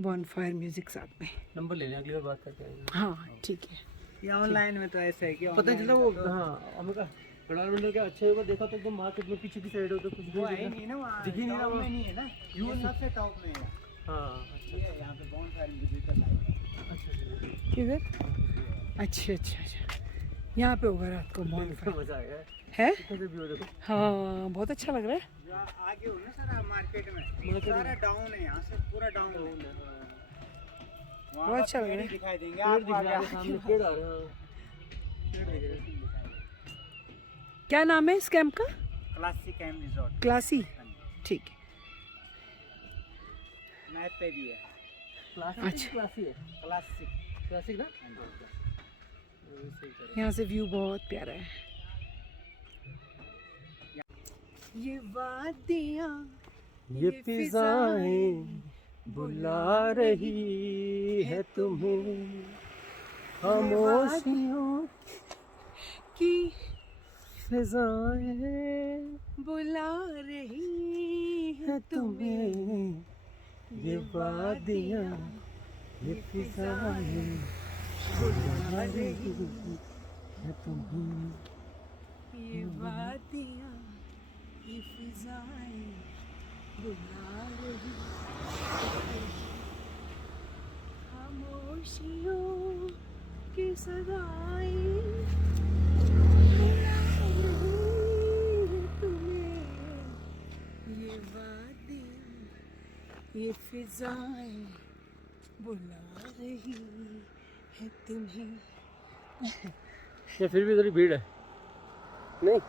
बॉन फायर म्यूजिक साथ में। नंबर ले लें, अगली बार बात करते हैं। हाँ ठीक है। ये ऑनलाइन में तो ऐसा है कि पता चला वो हाँ हमें का गढ़वाल मंडल क्या अच्छा होगा। देखा तो एकदम मार्केट में पीछे की साइड होता कुछ भी वो है नहीं ना, वहाँ दिख ही नहीं रहा टॉप वहाँ। में नहीं है ना, यू सबसे टॉप में है। हाँ अच्छा ये यहाँ पे बहुत सारी म्यूजिक का साइड है। अच्छा किधर? अच्छा अच्छा अच्छा, यहाँ पे होगा रात को बॉन फायर। मज़ा आएगा है? कितने से व्यू देखो। हाँ बहुत अच्छा लग रहा है। जो आगे हो ना सारा मार्केट में सारा डाउन है, यहाँ से पूरा डाउन है। वहाँ बहुत पर अच्छा लग पेड़ रहा ही है। दिखाई देंगे पेड़ दिख आपको रहा है आगे। सामने, पेड़ आ रहे हैं। पेड़ दिख रहे हैं। क्या नाम है इस कैंप का? Classic camp resort classy. ठीक है। मैप पे भी है। क्लासिक अच्छा। क्लासिक है। क्लासिक क्लासिक ना यहाँ से व्यू बहुत प्यारा है। ये वादियाँ, ये फिजाएं बुला रही है तुम्हें, खामोशियों की फिजाएं बुला रही है है तुम्हें, ये वादियाँ ये फिजाएं बुला रही है तुम्हें। ये वादियाँ, ये फिजाएं बुला रही खामोशियों की सदाएं बुला रही है तुम्हें। ये वादियाँ, ये फिजाएं बुला रही है तुम्हें। या फिर भी थोड़ी भीड़ है नहीं?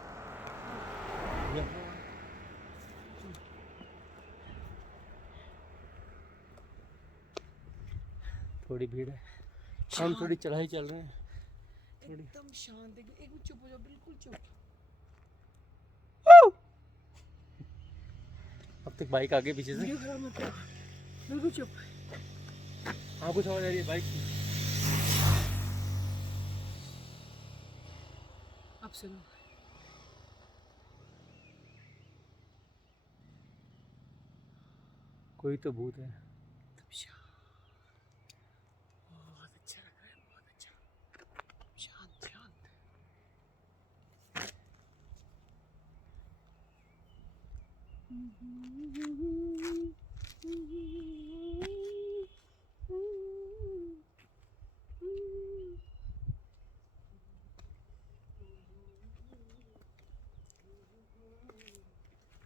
थोड़ी भीड़ है, हम थोड़ी चढ़ाई चल रहे हैं। एकदम शांत, एक चुप हो जाओ, बिल्कुल चुप। अब तक बाइक आगे पीछे से, वीडियो खराब मत कर, बिल्कुल चुप। हाँ कुछ आवाज आ रही है बाइक की। अब सुनो। कोई तो भूत है। एकदम शांत, बहुत अच्छा लग रहा है, बहुत अच्छा। शांत शांत।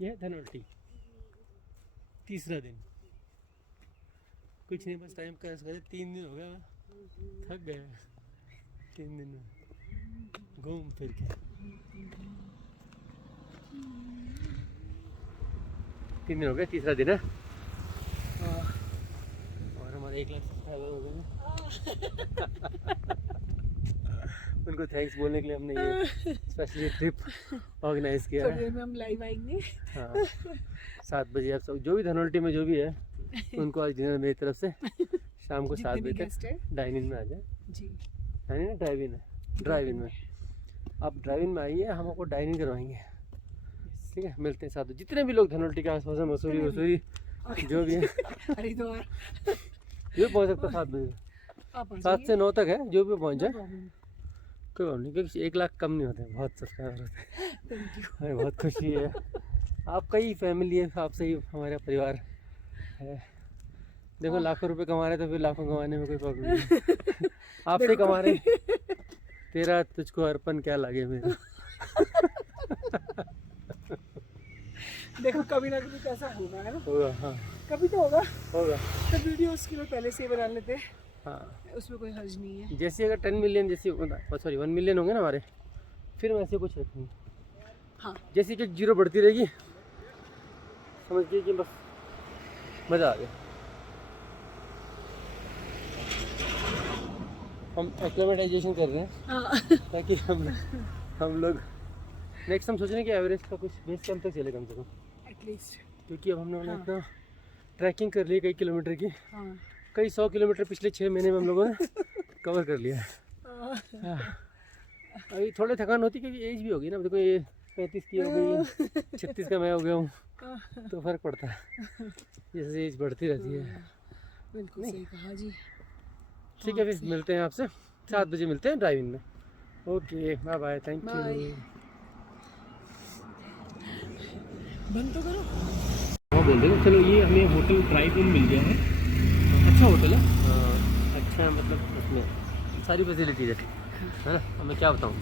ये धनवल्टी तीसरा दिन, कुछ नहीं बस टाइम का 3 दिन हो गया, थक गए 3 दिन में घूम फिर के। 3 दिन हो गए, तीसरा दिन है और हमारे 1 लाख सब्सक्राइबर हो गए हैं। उनको थैंक्स बोलने के लिए हमने ये स्पेशली ट्रिप ऑर्गेनाइज किया थोड़ी है। देर में हम लाइव आएंगे। हाँ 7 बजे आप सब जो भी धनवल्टी में जो भी है उनको आज डिनर मेरी तरफ से शाम को 7 जितने भी बजे गेस्ट है तक डाइनिंग में आ जाए। जी, डाइनिंग ना ड्राइव इन है, ड्राइव इन में आप ड्राइव इन में आइए, हम आपको डाइनिंग करवाएंगे। ठीक है, मिलते हैं 7 बजे। जितने भी लोग धनवल्टी के आसपास है, मसूरी वसूरी जो भी है, हरिद्वार जो भी पहुँच सकता है 7 बजे, आप आ 7 से 9 तक है, जो भी पहुँच जाए। जाइए। कोई बात नहीं, क्योंकि 1 लाख कम नहीं होते, बहुत सब्सक्राइबर होते हैं। Thank you. हमें बहुत खुशी है, आपका ही फैमिली है, आपसे ही हमारा परिवार है। देखो लाखों रुपए कमा रहे तो फिर लाखों कमाने में कोई प्रॉब्लम नहीं। आपसे कमा रहे, तेरा तुझको अर्पण क्या लगे मेरा। देखो कभी ना कभी पैसा होगा, है ना? होगा, हाँ कभी तो होगा। होगा, तो वीडियो उसके लिए पहले से ही बना लेते हैं, हाँ। उसमें कोई हर्ज नहीं है। जैसे अगर 10 मिलियन जैसे 1 मिलियन होंगे ना हमारे, फिर वैसे कुछ रखेंगे। हाँ जैसे कि 0 बढ़ती रहेगी, समझिए कि बस मज़ा आ गया। हम एक्लेमेटाइजेशन कर रहे हैं हाँ ताकि हम लोग नेक्स्ट हम सोच रहे हैं कि एवरेस्ट का कुछ बेस कैंप तक चले कम से कम, एटलीस्ट। क्योंकि अब हमने हाँ। अपना ट्रैकिंग कर ली कई किलोमीटर की, हाँ कई 100 किलोमीटर पिछले 6 महीने में हम लोगों ने कवर कर लिया है। हाँ। अभी थोड़ी थकान होती है क्योंकि एज भी होगी ना, देखो ये 35 की हो गई, 36 का मैं हो गया हूँ, तो फर्क पड़ता है जैसे एज बढ़ती रहती है। बिल्कुल सही कहा जी। ठीक है, फिर मिलते हैं आपसे 7 बजे मिलते हैं ड्राइविंग में। Okay bye bye, thank bye. You. बंद तो करो। हाँ बोल रहे चलो, ये हमें होटल ड्राइव इन मिल गया है, अच्छा होटल है, अच्छा मतलब उसमें सारी फैसिलिटीज है ना, अब मैं क्या बताऊँ।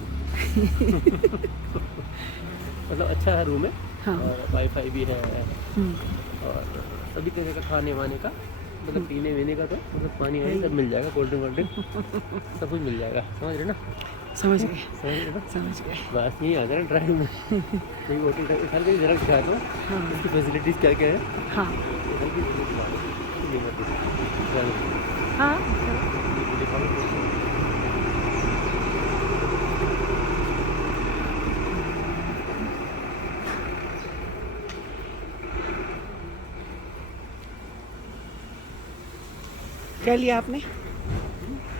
मतलब अच्छा है रूम है, हाँ। और वाईफाई भी है, और सभी तरह का खाने वाने का, मतलब पीने वीने का, तो मतलब पानी वानी सब मिल जाएगा, कोल्ड ड्रिंक वोल्ड ड्रिंक सब कुछ मिल जाएगा, समझ रहे ना। समझ गए समझ रहे ना, समझ गए। बस यही आ जाए ड्राइव में। कोई होटल का हर कहीं जरा दिखा दो इसकी फैसिलिटीज़ क्या क्या है, हाँ हर की दिखा दो। हाँ क्या लिया आपने?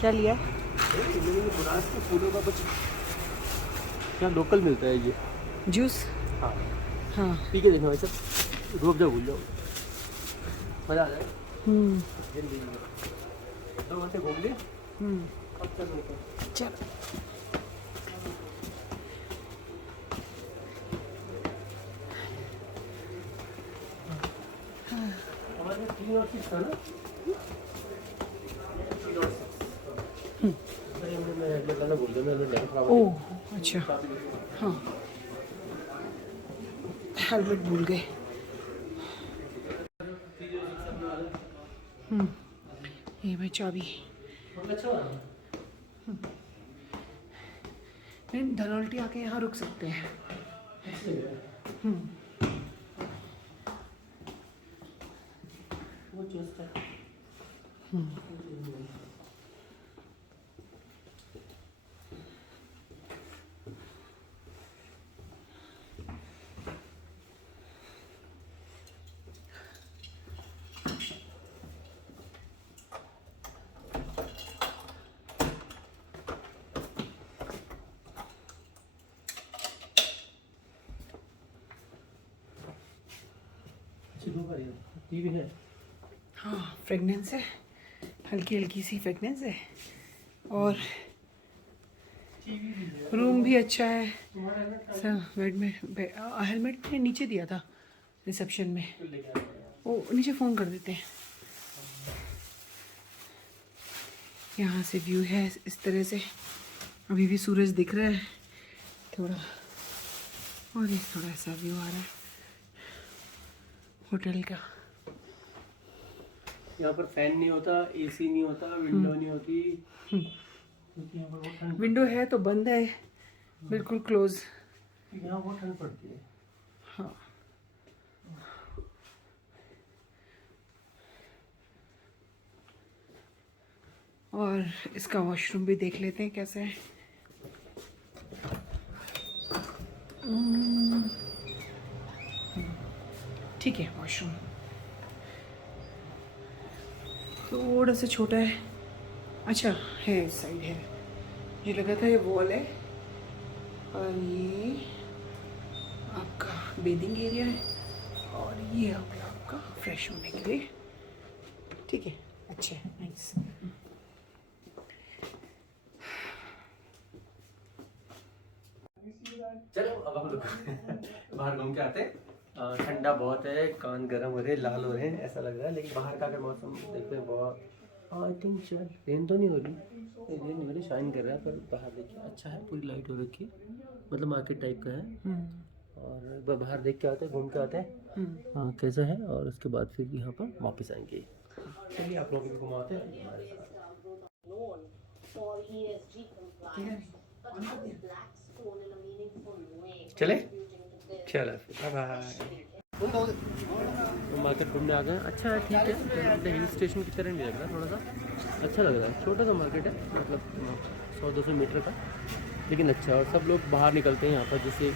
क्या लिया? फूलों का कुछ यहाँ लोकल मिलता है ये जूस। हाँ, हाँ पी के देखो भाई सब, रूह अफ़ज़ा भूल जाओ, मज़ा आ जाएगा। जल्दी 2 घंटे घूम लिए, अब तक निकल। चलो। हमारे 3 और 6 था ना, 3 और 6 मैं बताना भूल गया, मैंने लेकर खराब हो ओह अच्छा, हाँ हेलमेट भूल गए। ये भाई चाबी। गया। अच्छा हुआ। नहीं, धनौल्टी आके यहाँ रुक सकते हैं। वो चेस्ट है। टीवी है, हाँ फ्रेगनेंस है, हल्की हल्की सी फ्रेगनेंस है, और रूम भी अच्छा है। सब बेड में हेलमेट ने नीचे दिया था रिसेप्शन में, वो नीचे फ़ोन कर देते हैं। यहाँ से व्यू है इस तरह से, अभी भी सूरज दिख रहा है थोड़ा, और ये थोड़ा सा व्यू आ रहा है होटल का। यहाँ पर फैन नहीं होता, एसी नहीं होता, विंडो नहीं होती, क्योंकि यहाँ पर बहुत ठंड, विंडो है तो बंद है, बिल्कुल क्लोज। यहाँ बहुत ठंड पड़ती है। हाँ और इसका वॉशरूम भी देख लेते हैं कैसा है। ठीक है, वॉशरूम थोड़ा सा छोटा है, अच्छा है, इस साइड है, ये लगा था ये वॉल है, और ये आपका बेदिंग एरिया है, और ये हो गया आपका फ्रेश होने के लिए। ठीक है, अच्छा है, नाइस। चलो अब हम लोग बाहर घूम के आते हैं। ठंडा बहुत है, कान गर्म हो रहे हैं, लाल हो रहे हैं, ऐसा लग रहा है। लेकिन बाहर का अगर मौसम देखते हैं बहुत, आई थिंक शायद रेन तो नहीं हो रही, रेन नहीं हो रही, शाइन कर रहा है, पर बाहर देखिए अच्छा है, पूरी लाइट हो रखी है, मतलब मार्केट टाइप का है। और एक बार बाहर देख के आते हैं, घूम के आते हैं हाँ कैसा है, और उसके बाद फिर यहाँ पर वापस आएंगे। चलिए आप लोग भी घुमाते हैं हमारे साथ। चले चलो बाय। मार्केट घूमने आ गए। अच्छा है, ठीक है, मतलब हिल स्टेशन की तरह नहीं लग रहा, थोड़ा सा अच्छा लग रहा है। छोटा सा मार्केट है, मतलब 100-200 मीटर का, लेकिन अच्छा। और सब लोग बाहर निकलते हैं यहाँ पर, जैसे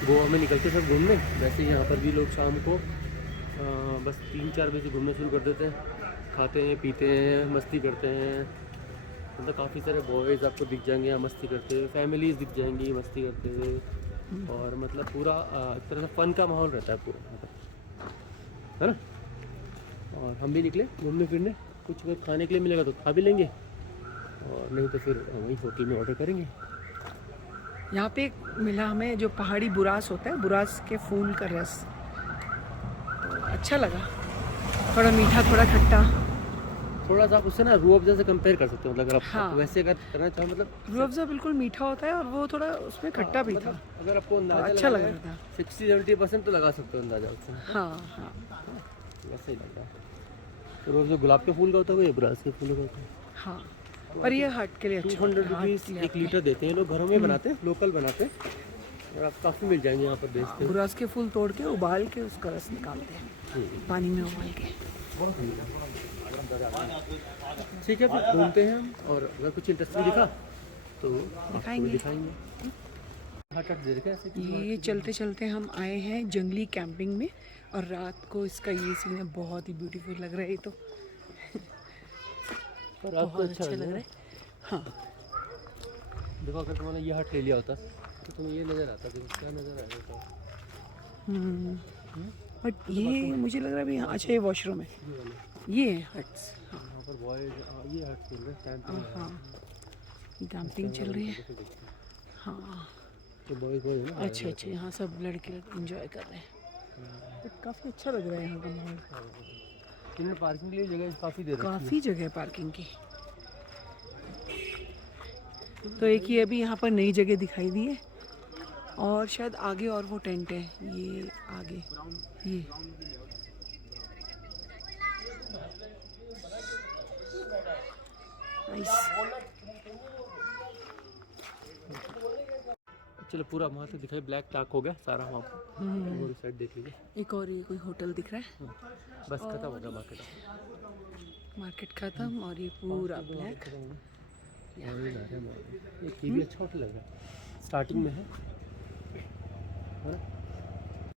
गोवा में निकलते सब घूमने, वैसे यहाँ पर भी लोग शाम को बस 3-4 बजे घूमना शुरू कर देते हैं, खाते हैं पीते हैं मस्ती करते हैं। मतलब काफ़ी सारे बॉयज़ आपको दिख जाएंगे यहाँ मस्ती करते हुए, फैमिलीज़ दिख जाएंगी मस्ती करते हुए, और मतलब पूरा एक तरह से फ़न का माहौल रहता है पूरा, मतलब है ना। और हम भी निकले घूमने फिरने, कुछ अगर खाने के लिए मिलेगा तो खा भी लेंगे, और नहीं तो फिर वहीं होटल में ऑर्डर करेंगे। यहाँ पे मिला हमें जो पहाड़ी बुरास होता है, बुरास के फूल का रस, तो अच्छा लगा। थोड़ा मीठा थोड़ा खट्टा, थोड़ा सा उससे ना रूह अफ़ज़ा से कंपेयर कर सकते हो, मतलब अगर आप हाँ। वैसे अगर करना चाहो, मतलब रूह अफ़ज़ा बिल्कुल मीठा होता है और वो थोड़ा उसमें खट्टा भी था, अगर आपको अंदाजा अच्छा लग लगाना रहा था। है, 60-70% तो लगा सकते हो अंदाजा उससे, हाँ हाँ वैसे ही लग रहा है। तो रोज़ जो गुलाब के फूल का होता है वो ये बुरास के फूल का होता है। हाँ, पर ये हार्ट के लिए अच्छा 200 रुपीज़ 1 लीटर देते हैं लोग, घरों में बनाते हैं, लोकल बनाते हैं, और आप काफ़ी मिल जाएंगे यहाँ पर बेचते हैं। बुरास के फूल तोड़ के उबाल के उसका रस निकालते हैं, पानी में उबाल के। ठीक है, फिर घूमते हैं हम, और अगर कुछ इंटरेस्टिंग दिखा तो दिखाएंगे। दिखाएंगे। हट दे रखे ऐसे कि ये चलते चलते हम आए हैं जंगली कैंपिंग में, और रात को इसका ये सीन है, बहुत ही ब्यूटीफुल लग रहा है ये तो, पर आपको बहुत अच्छा लग रहा है। हाँ, देखो अगर तुमने ये हट ले लिया होता तो तुम्हें ये नज़र आता, फिर क्या नज़र आएगा? बट ये मुझे लग रहा है अभी हाँ, अच्छा ये वॉशरूम है, ये है हट्स। हाँ यहाँ पर बॉयज ये हट चल रहा है, कैंपिंग हाँ, डैम्पिंग चल रही है। हाँ तो बॉयज है ना। अच्छा अच्छा, यहाँ सब लड़के एंजॉय कर रहे हैं, बट काफ़ी अच्छा लग रहा है यहाँ का माहौल। इन्होंने पार्किंग के लिए जगह काफ़ी दे रखी है। काफ़ी जगह है पार्किंग की। तो एक ही अभी यहाँ पर नई जगह दिखाई दी है, और शायद आगे और वो टेंट है, ये आगे ये। नाइस। चलो पूरा वहाँ से दिखाई, ब्लैक टाक हो गया सारा वहाँ पर, और साइड देख लीजिए। एक और ये कोई होटल दिख रहा है, बस खत्म हो गया मार्केट। मार्केट खत्म, और ये पूरा ब्लैक। ये भी अच्छा होटल लग रहा है, स्टार्टिंग में है ना,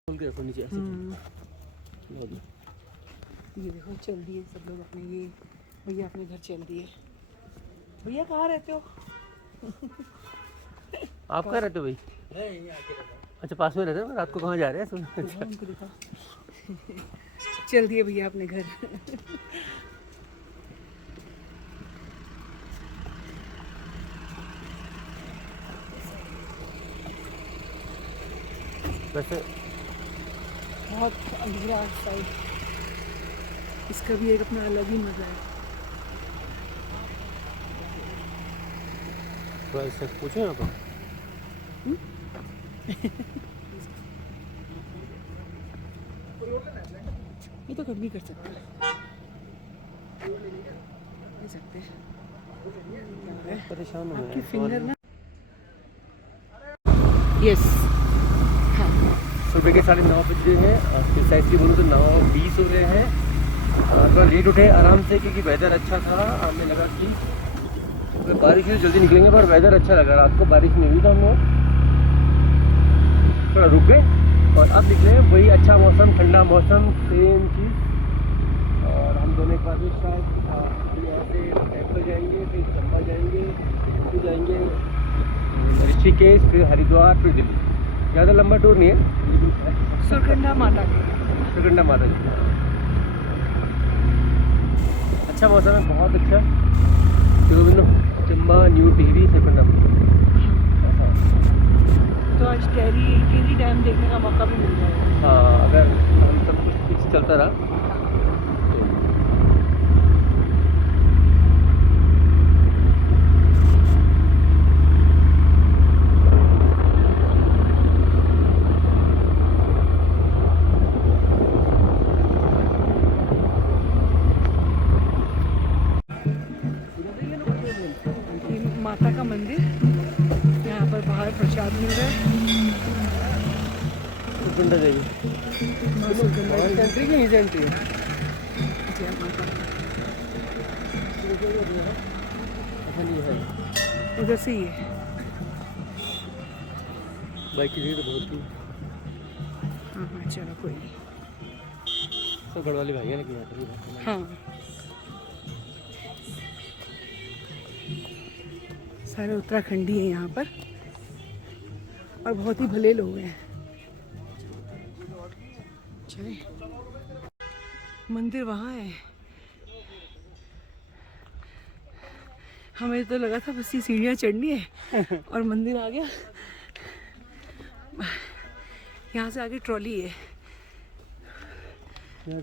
खोल के रखो नीचे ऐसे। ये देखो चल दिए सब लोग अपने, ये भैया अपने घर चल दिए। भैया कहाँ रहते हो? आप कहाँ रहते हो भाई? अच्छा पास में रहते हो, रात को कहाँ जा रहे हैं? उनको दिखा। चल दिए भैया अपने घर। वैसे बहुत अंधेरा साइड, इसका भी एक अपना अलग ही मजा है। तो ऐसे पूछो यहाँ पर। ये तो कभी कर सकते हैं, ले सकते हैं। परेशान हो आपकी गए फिंगर ना, यस। हाँ, सुबह के 9:30 बजे हैं, प्रिसाइसली बोलूँ तो 9:20 हो गए हैं। थोड़ा लेट उठे आराम से, क्योंकि वेदर अच्छा था। हमें लगा कि अगर बारिश हुई जल्दी निकलेंगे, पर वेदर अच्छा लगा, रात को बारिश नहीं हुई तो हम लोग थोड़ा रुक गए, और अब निकले वही अच्छा मौसम, ठंडा मौसम, सेम चीज़। और हम दोनों के बाद शायद ऐसे टेम्पल जाएंगे, फिर चंबा जाएंगे, फिर जाएंगे ऋषिकेश, फिर हरिद्वार, फिर दिल्ली। ज़्यादा लंबा टूर नहीं है, सुरकंडा माता के। सुरकंडा माता जी। अच्छा मौसम है, बहुत अच्छा। चंबा, न्यू टिहरी, सुरकंडा। तो आज टेरी डैम देखने का मौका भी मिल जाएगा। हाँ, अगर सब कुछ फिक्स चलता रहा। ये माता का मंदिर, यहाँ पर बाहर प्रसाद मिल रहा है। सुकुंडा देवी एंट्री की नीचे एंट्री है। जय माता। उधर से ही है। बाइक की भीड़ तो बहुत थी। हाँ हाँ, चलो कोई नहीं। सब गढ़ वाले भाई है लेकिन यहाँ पर हाँ, सारे उत्तराखंडी हैं यहाँ पर और बहुत ही भले लोग हैं। चले, मंदिर वहाँ है। हमें तो लगा था बस ये सीढ़ियाँ चढ़नी है और मंदिर आ गया। यहाँ से आगे ट्रॉली है। यहाँ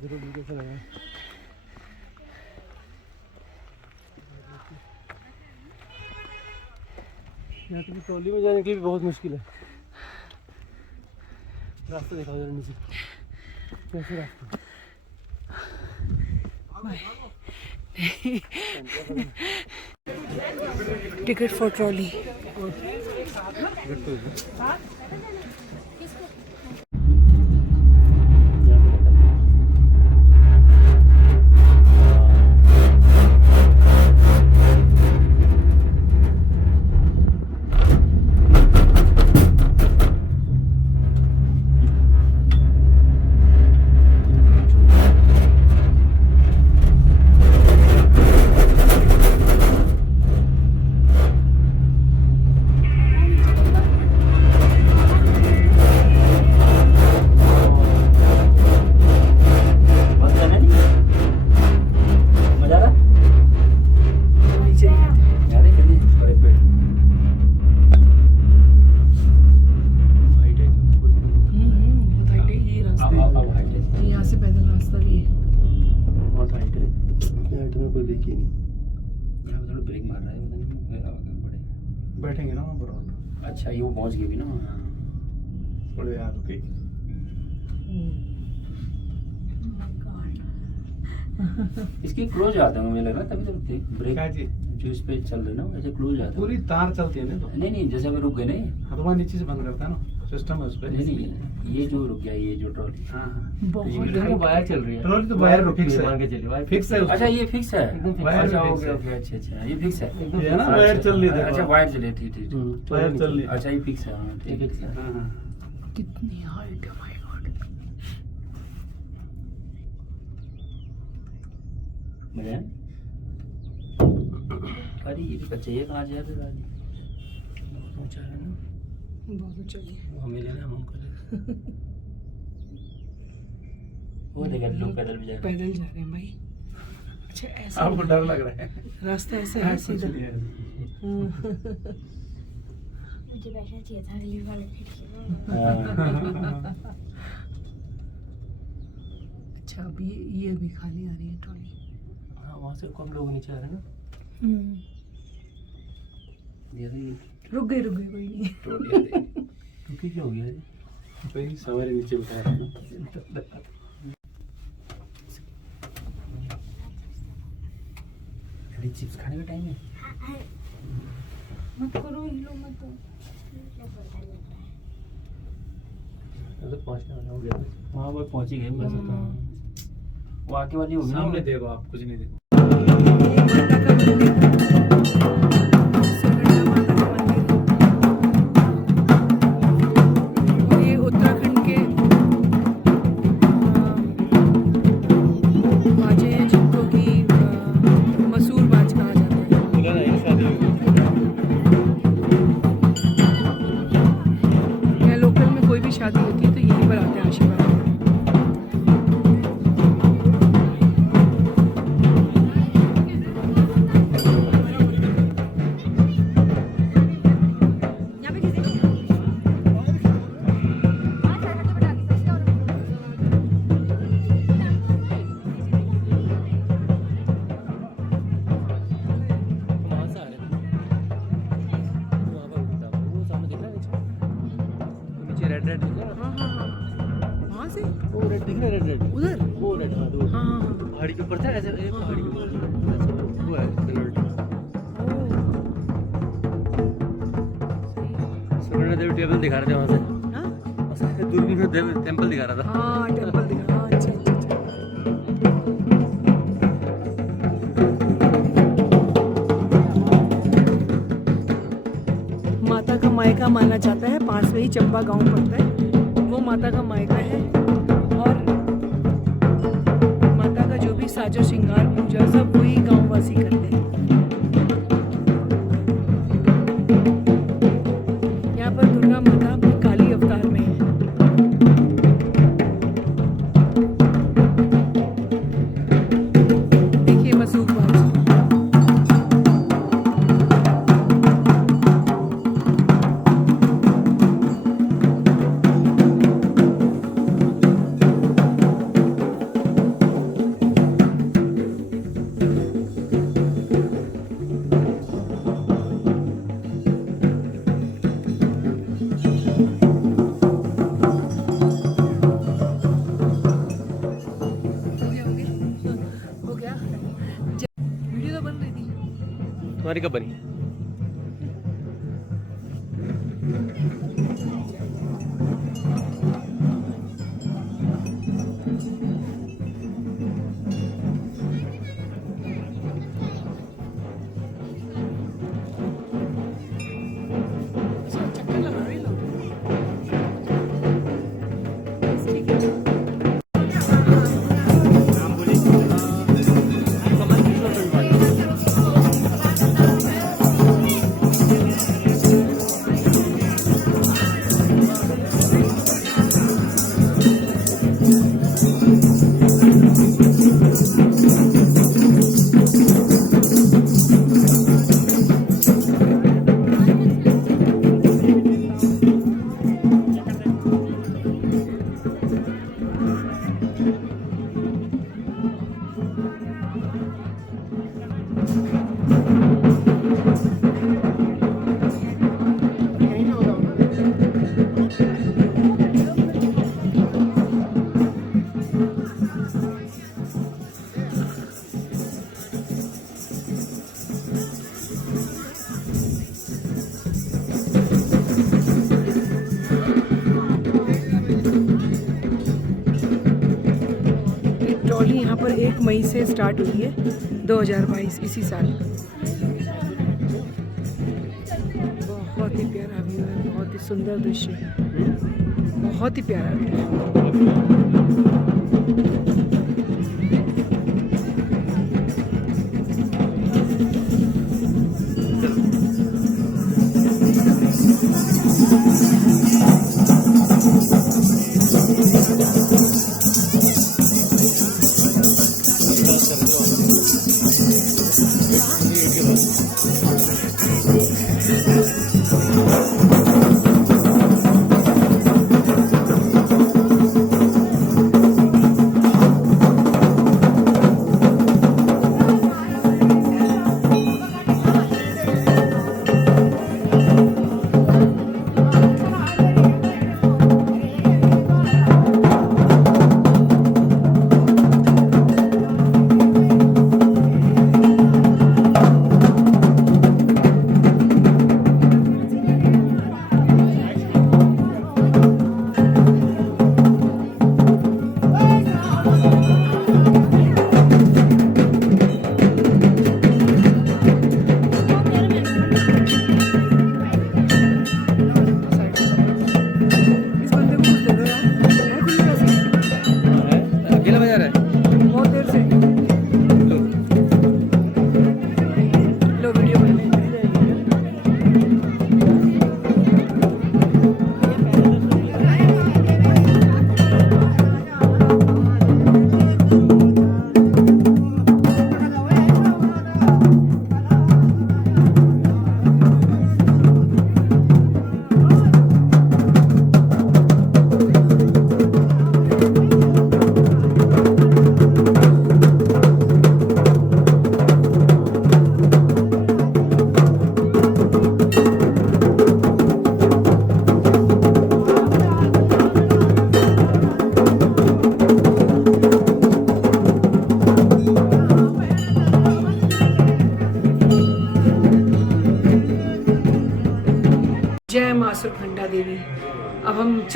की ट्रॉली में जाने के लिए बहुत मुश्किल है। रास्ता दिखाओ जरा नीचे, कैसे रास्ता? Ticket for trolley. यहाँ से पैदल रास्ता भी है। बहुत हाइट है, इतने हाइट में कोई देखी नहीं। यहाँ पे थोड़ा ब्रेक मार रहा है, पता नहीं क्यों आगे बढ़े। बैठेंगे ना वहाँ पर। अच्छा, ये वो पहुँच गई भी ना। थोड़े यार रुके। इसकी क्लोज आता है मुझे लग रहा है, तभी तो ब्रेक क्या चीज? जो इस पे चल रहे ना ऐसे क्लोज आता है। पूरी तार चलती है ना तो। नहीं नहीं, जैसे अभी रुक गए नहीं। हाँ तो वहाँ नीचे से बंद करता है ना, सिस्टम है उस पर। नहीं नहीं, ये जो रुक गया, ये जो ट्रॉली। हाँ हाँ, ये वायर चल रही है। ट्रॉली तो वायर फिक्स है, मान के चलिए वायर फिक्स है। अच्छा, ये फिक्स है। एकदम fix है। अच्छा, वायर ओके fix है। ओके, अच्छा अच्छा, ये फिक्स है। ये है ना, वायर चल रही है। अच्छा, वायर चले, ठीक ठीक। वायर चल रही है। अच्छा, ये फिक्स है। हाँ ठीक ठीक है। है। हाँ हाँ। कितनी हाइट है, माय गॉड। मजा है? अरे ये भी कच्चा, ये कहाँ जा रहा है? बहुत ऊंचा है ना। बहुत ऊंचा है। हमें लेना, हम कर लेना। वो देखा लोग पैदल भी जा रहे हैं। पैदल जा रहे हैं भाई। अच्छा, ऐसा आपको डर लग रहा है? रास्ता ऐसे हाँ, है कुछ सीधा। नहीं है। मुझे बैठना चाहिए था अगली वाले खिड़की में। हाँ। अच्छा, अब ये भी खाली आ रही है ट्रॉली। हाँ, वहाँ से कम लोग नीचे आ रहे हैं ना। ये रही रुक गई कोई नहीं। ट्रॉली आ रही। क्योंकि क्या हो गया है? भाई सवारी नीचे बिठा रहे हैं ना। अरे चिप्स खाने का टाइम है। मत करो, हिलो मत। मतलब पहुँचने वाला हो गया। वहाँ पर पहुँच ही गए बस। वो आके वाली होगी ना। सामने देखो, आप कुछ नहीं देखो। ये माता का मंदिर, सुरगंडा माता का मंदिर। और ये उत्तराखंड के बाजे हैं जिनको कि मसूर बाज कहा जाता है। यहाँ लोकल में कोई भी शादी होती है तो यहीं पर आते हैं आशीर्वाद। से? वो रेड दिख रहा है, रेड उधर? वो रेड, हाँ वो हाँ हाँ हाँ। पहाड़ी के ऊपर था ऐसे, ये पहाड़ी के ऊपर ऐसे वो है पेनल्टी। सुरना देवी टेबल दिखा रहे थे वहाँ से, हाँ दूरबीन में देवी टेम्पल दिखा रहा था। हाँ टेम्पल दिखा, हाँ अच्छा अच्छा अच्छा। माता का मायका माना जाता है, पास में ही चंबा गांव पड़ता है, वो माता का मायका है। और माता का जो भी साजो श्रृंगार पूजा सब वही गांव वासी करते हैं। यहाँ पर दुर्गा माता अपनी काली अवतार में है। देखिए मसूक बाज। हो गया वीडियो तो बन रही थी। तुम्हारी कब बनी? चक्कर लगा रही लोग। ठीक है। ट्रॉली यहाँ पर 1 मई से स्टार्ट हुई है, 2022 इसी साल। बहुत ही प्यारा व्यू है, बहुत ही सुंदर दृश्य है, बहुत ही प्यारा व्यू है।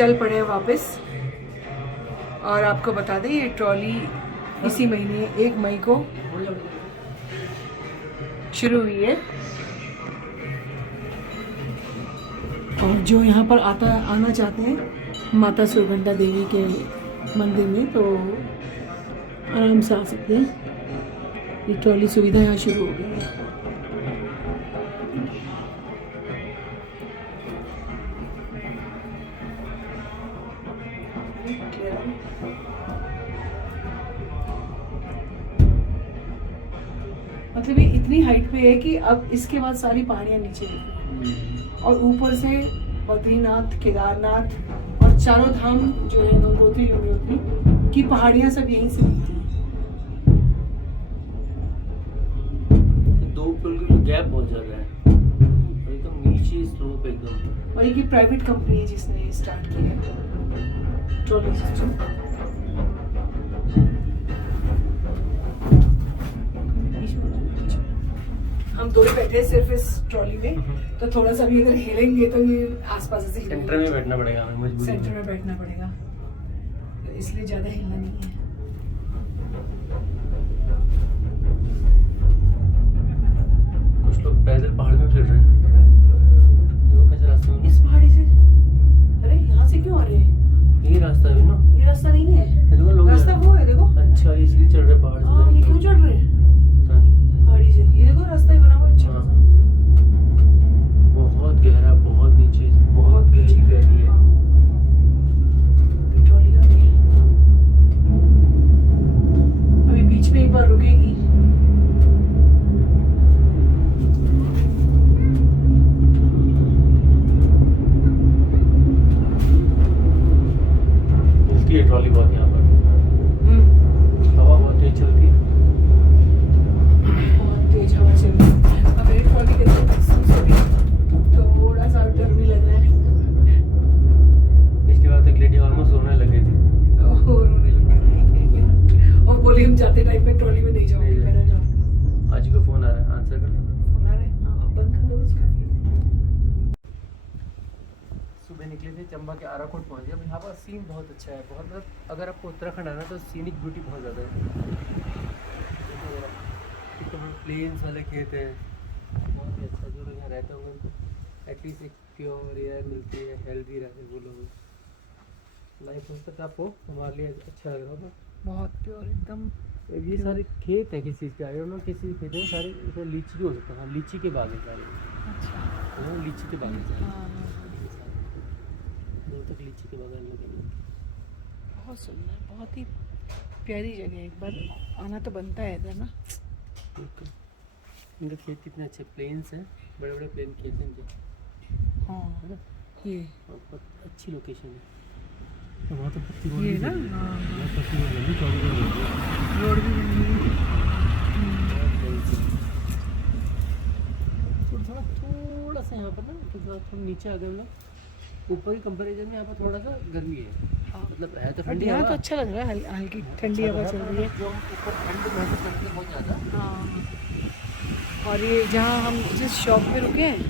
चल पड़े हैं वापस। और आपको बता दें ये ट्रॉली इसी महीने 1 मई को शुरू हुई है। और जो यहाँ पर आना चाहते हैं माता सुरगंडा देवी के मंदिर में तो आराम से आ सकते हैं। ये ट्रॉली सुविधा यहाँ शुरू हो गई है। मतलब ये इतनी हाइट पे है कि अब इसके बाद सारी पहाड़ियाँ नीचे दिख रही हैं और ऊपर से बद्रीनाथ, केदारनाथ और चारों धाम जो है गंगोत्री यमुनोत्री की पहाड़ियाँ सब यहीं से दिखती हैं। दो पुल का गैप बहुत ज्यादा है, एकदम नीचे स्लोप एकदम। और ये प्राइवेट कंपनी है जिसने स्टार्ट किया है ट्रॉली सिस्टम। हम दोनों बैठे हैं सिर्फ इस ट्रॉली में, तो थोड़ा सा भी अगर हिलेंगे तो ये आसपास से सेंटर में बैठना पड़ेगा हमें, मजबूरी सेंटर में। में बैठना पड़ेगा, तो इसलिए ज्यादा हिलना नहीं है। कुछ लोग पैदल पहाड़ में फिर रहे हैं, देखो कैसे रास्ते में। इस पहाड़ी से अरे यहाँ से क्यों आ रहे हैं? यही रास्ता है ना, ये रास्ता नहीं है, ये देखो लोग रास्ता वो है देखो। अच्छा इसलिए चढ़ रहे पहाड़ से। हाँ ये क्यों चढ़ रहे हैं पता नहीं। पहाड़ी से? ये देखो रास्ता ही बना हुआ है। अच्छा हाँ, बहुत गहरा, बहुत नीचे, बहुत गहरी वैली है। ट्रॉली आ गई, अभी बीच में एक बार रुकेगी। हिलती है ट्रॉली बहुत यहाँ पर, हवा बहुत तेज चलती है। बहुत तेज हवा चल रही है। अब एक ट्रॉली के अंदर महसूस हो रही है, थोड़ा सा डर भी लग रहा है। पिछली बार तक लेडी ऑलमोस्ट रोने लग गई थी। और रोने लग गई और बोली हम जाते टाइम पे ट्रॉली में नहीं जाओगे, नहीं पैदल जाओ। आज का फोन आ रहा है, आंसर कर। फोन आ रहा है, हाँ अब बंद कर दो उसका। सुबह निकले थे, चंबा के आराकोट पहुंच गए। अब यहाँ पर सीन बहुत अच्छा है, बहुत मतलब अगर आपको उत्तराखंड आना तो सीनिक ब्यूटी बहुत ज़्यादा है। प्लेन्स वाले खेत हैं, बहुत ही अच्छा। जो लोग यहाँ रहते होंगे उनको एटलीस्ट एक प्योर एयर मिलती है, हेल्दी रहते वो लोग। लाइफ हो सकता आपको हमारे लिए अच्छा लग रहा होगा। बहुत प्योर एकदम। ये सारे खेत हैं किस चीज़ के, आई नो किस चीज़ के खेत हैं सारे। इसमें लीची भी हो सकता है, हाँ लीची के बाग हैं सारे। अच्छा लीची के बाग हैं हाँ दूर तक लीची के बागान लगे हैं। बहुत सुंदर, बहुत ही प्यारी जगह है। एक बार आना तो बनता है इधर ना। ठीक है। इनका खेत कितने अच्छे प्लेन्स हैं, बड़े बड़े प्लेन खेत हैं इनके, हाँ है ना। ये और बहुत अच्छी लोकेशन है। तो वहाँ तो पत्ती रोड ये भी ना बनी है। हाँ, वहाँ पत्ती रोड बनी, चौड़ी रोड बनी है। रोड भी बनी हुई है। बहुत प्लेन्स है। थोड़ा सा यहाँ पर ना थोड़ा नीचे आ गए हम लोग, ऊपर के कंपैरिजन में यहाँ पर थोड़ा सा गर्मी है। हाँ। मतलब है तो बट ठंडी यहाँ हवा, तो अच्छा लग रहा है, हल्की ठंडी हवा चल रही है। जो ऊपर ठंड महसूस करते हैं बहुत ज़्यादा। हाँ और ये जहाँ हम जिस शॉप पे रुके हैं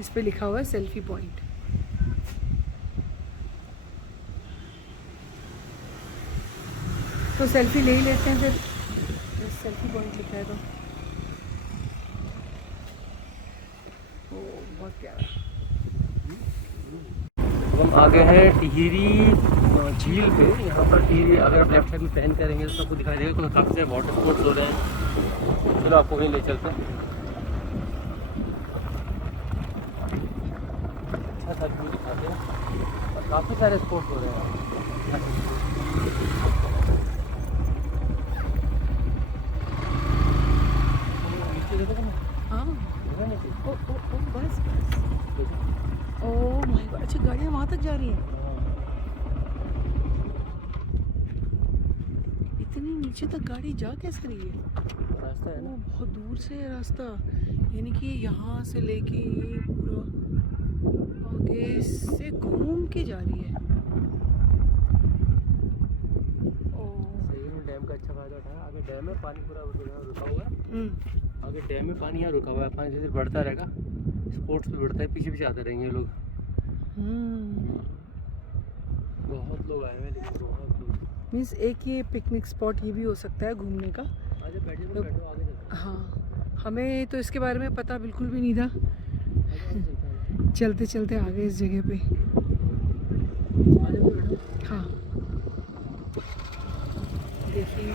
इस पे लिखा हुआ है सेल्फी पॉइंट। तो सेल्फी ले ही लेते हैं फिर, सेल्फी पॉइंट लिखा है तो। ओ बहुत प्यारा। अब हम आ गए हैं टिहरी झील पे। यहाँ पर टिहरी अगर आप लेफ्ट साइड में पैन करेंगे तो आपको दिखाई देगा काफ़ी सारे वाटर स्पोर्ट्स हो रहे हैं। चलो आपको वहीं ले चलते हैं। अच्छा सा व्यू दिखाते हैं और काफ़ी सारे स्पोर्ट्स हो रहे हैं। नीचे देखो ना, हाँ देखो ना नीचे। ओ ओ ओ बस बस। ओ माय गॉड, अच्छा गाड़ियाँ वहाँ तक जा रही हैं? इतनी नीचे तक गाड़ी जा कैसे रही है? रास्ता है ओ, ना। बहुत दूर से है रास्ता, यानी कि यहाँ से लेके ये पूरा आगे से घूम के जा रही है। ओ सही में डैम का अच्छा फायदा उठाया। आगे डैम में पानी पूरा रुका हुआ है। आगे डैम में पानी यहाँ रुका हुआ है, पानी जैसे बढ़ता रहेगा, स्पोर्ट्स पे बढ़ता है, पीछे पीछे आते रहेंगे लोग। बहुत लोग आए हुए हैं, लेकिन बहुत लोग। मीन्स एक ये पिकनिक स्पॉट ये भी हो सकता है घूमने का। आगे बैठो तो बैठो, आगे चलो। हाँ, हमें तो इसके बारे में पता बिल्कुल भी नहीं था। चलते चलते आ गए इस जगह पे। हाँ, देखिए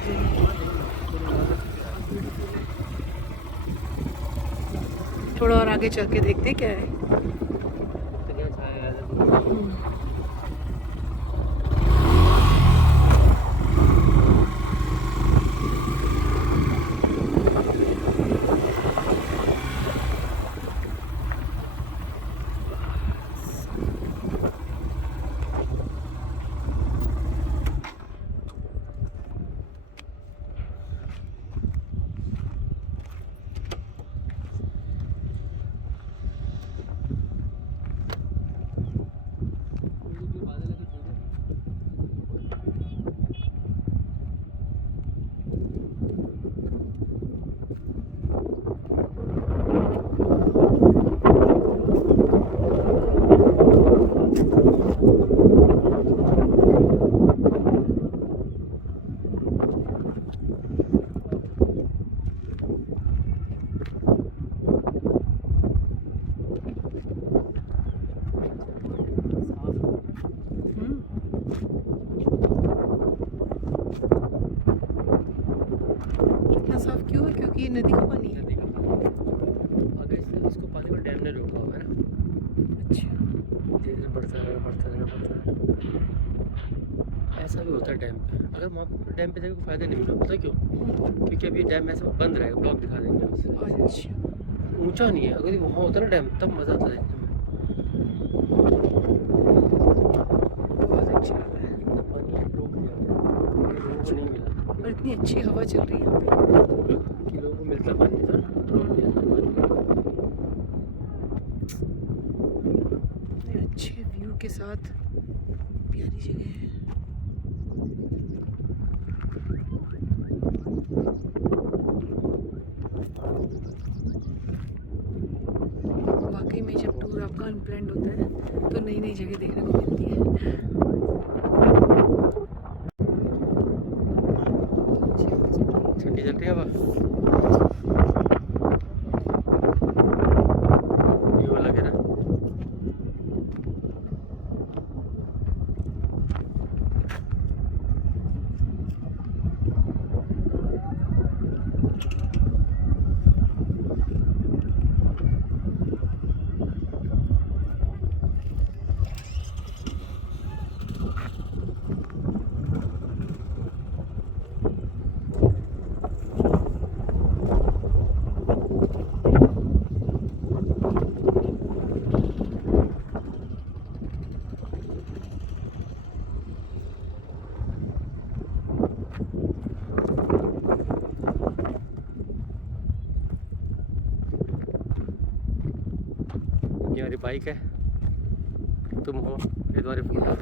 थोड़ा और आगे चल के देखते क्या है। इतना साफ क्यों है? क्योंकि ये नदी का पानी है। अगर इसको पानी को डैम ने रोका हुआ है ना। अच्छा, धीरे धीरे बढ़ता रहेगा। ऐसा भी होता है डैम पे। अगर वहाँ डैम पे जाकर कोई फायदा नहीं मिला, पता क्यों? क्योंकि अभी डैम ऐसा बंद रहेगा, ब्लॉक दिखा देंगे उससे। अच्छा, ऊंचा नहीं है। अगर वहाँ होता ना डैम, तब मज़ा आता है। बहुत अच्छा लग रहा है। इतना पानी रोक दिया लोगों को नहीं मिला। और इतनी अच्छी हवा चल रही है यहाँ पे। कि लोगों को मिलता पानी था, रोक दिया पानी। इतने अच्छे व्यू के साथ प्यारी जगह है। वाकई में जब टूर आपका अनप्लान्ड होता है तो नई नई जगह देखने को मिलती है। ठंडी चल रही है हवा। ये वाला क्या ना? ये हमारी बाइक है, तुम हो, ये तुम्हारी फोटो।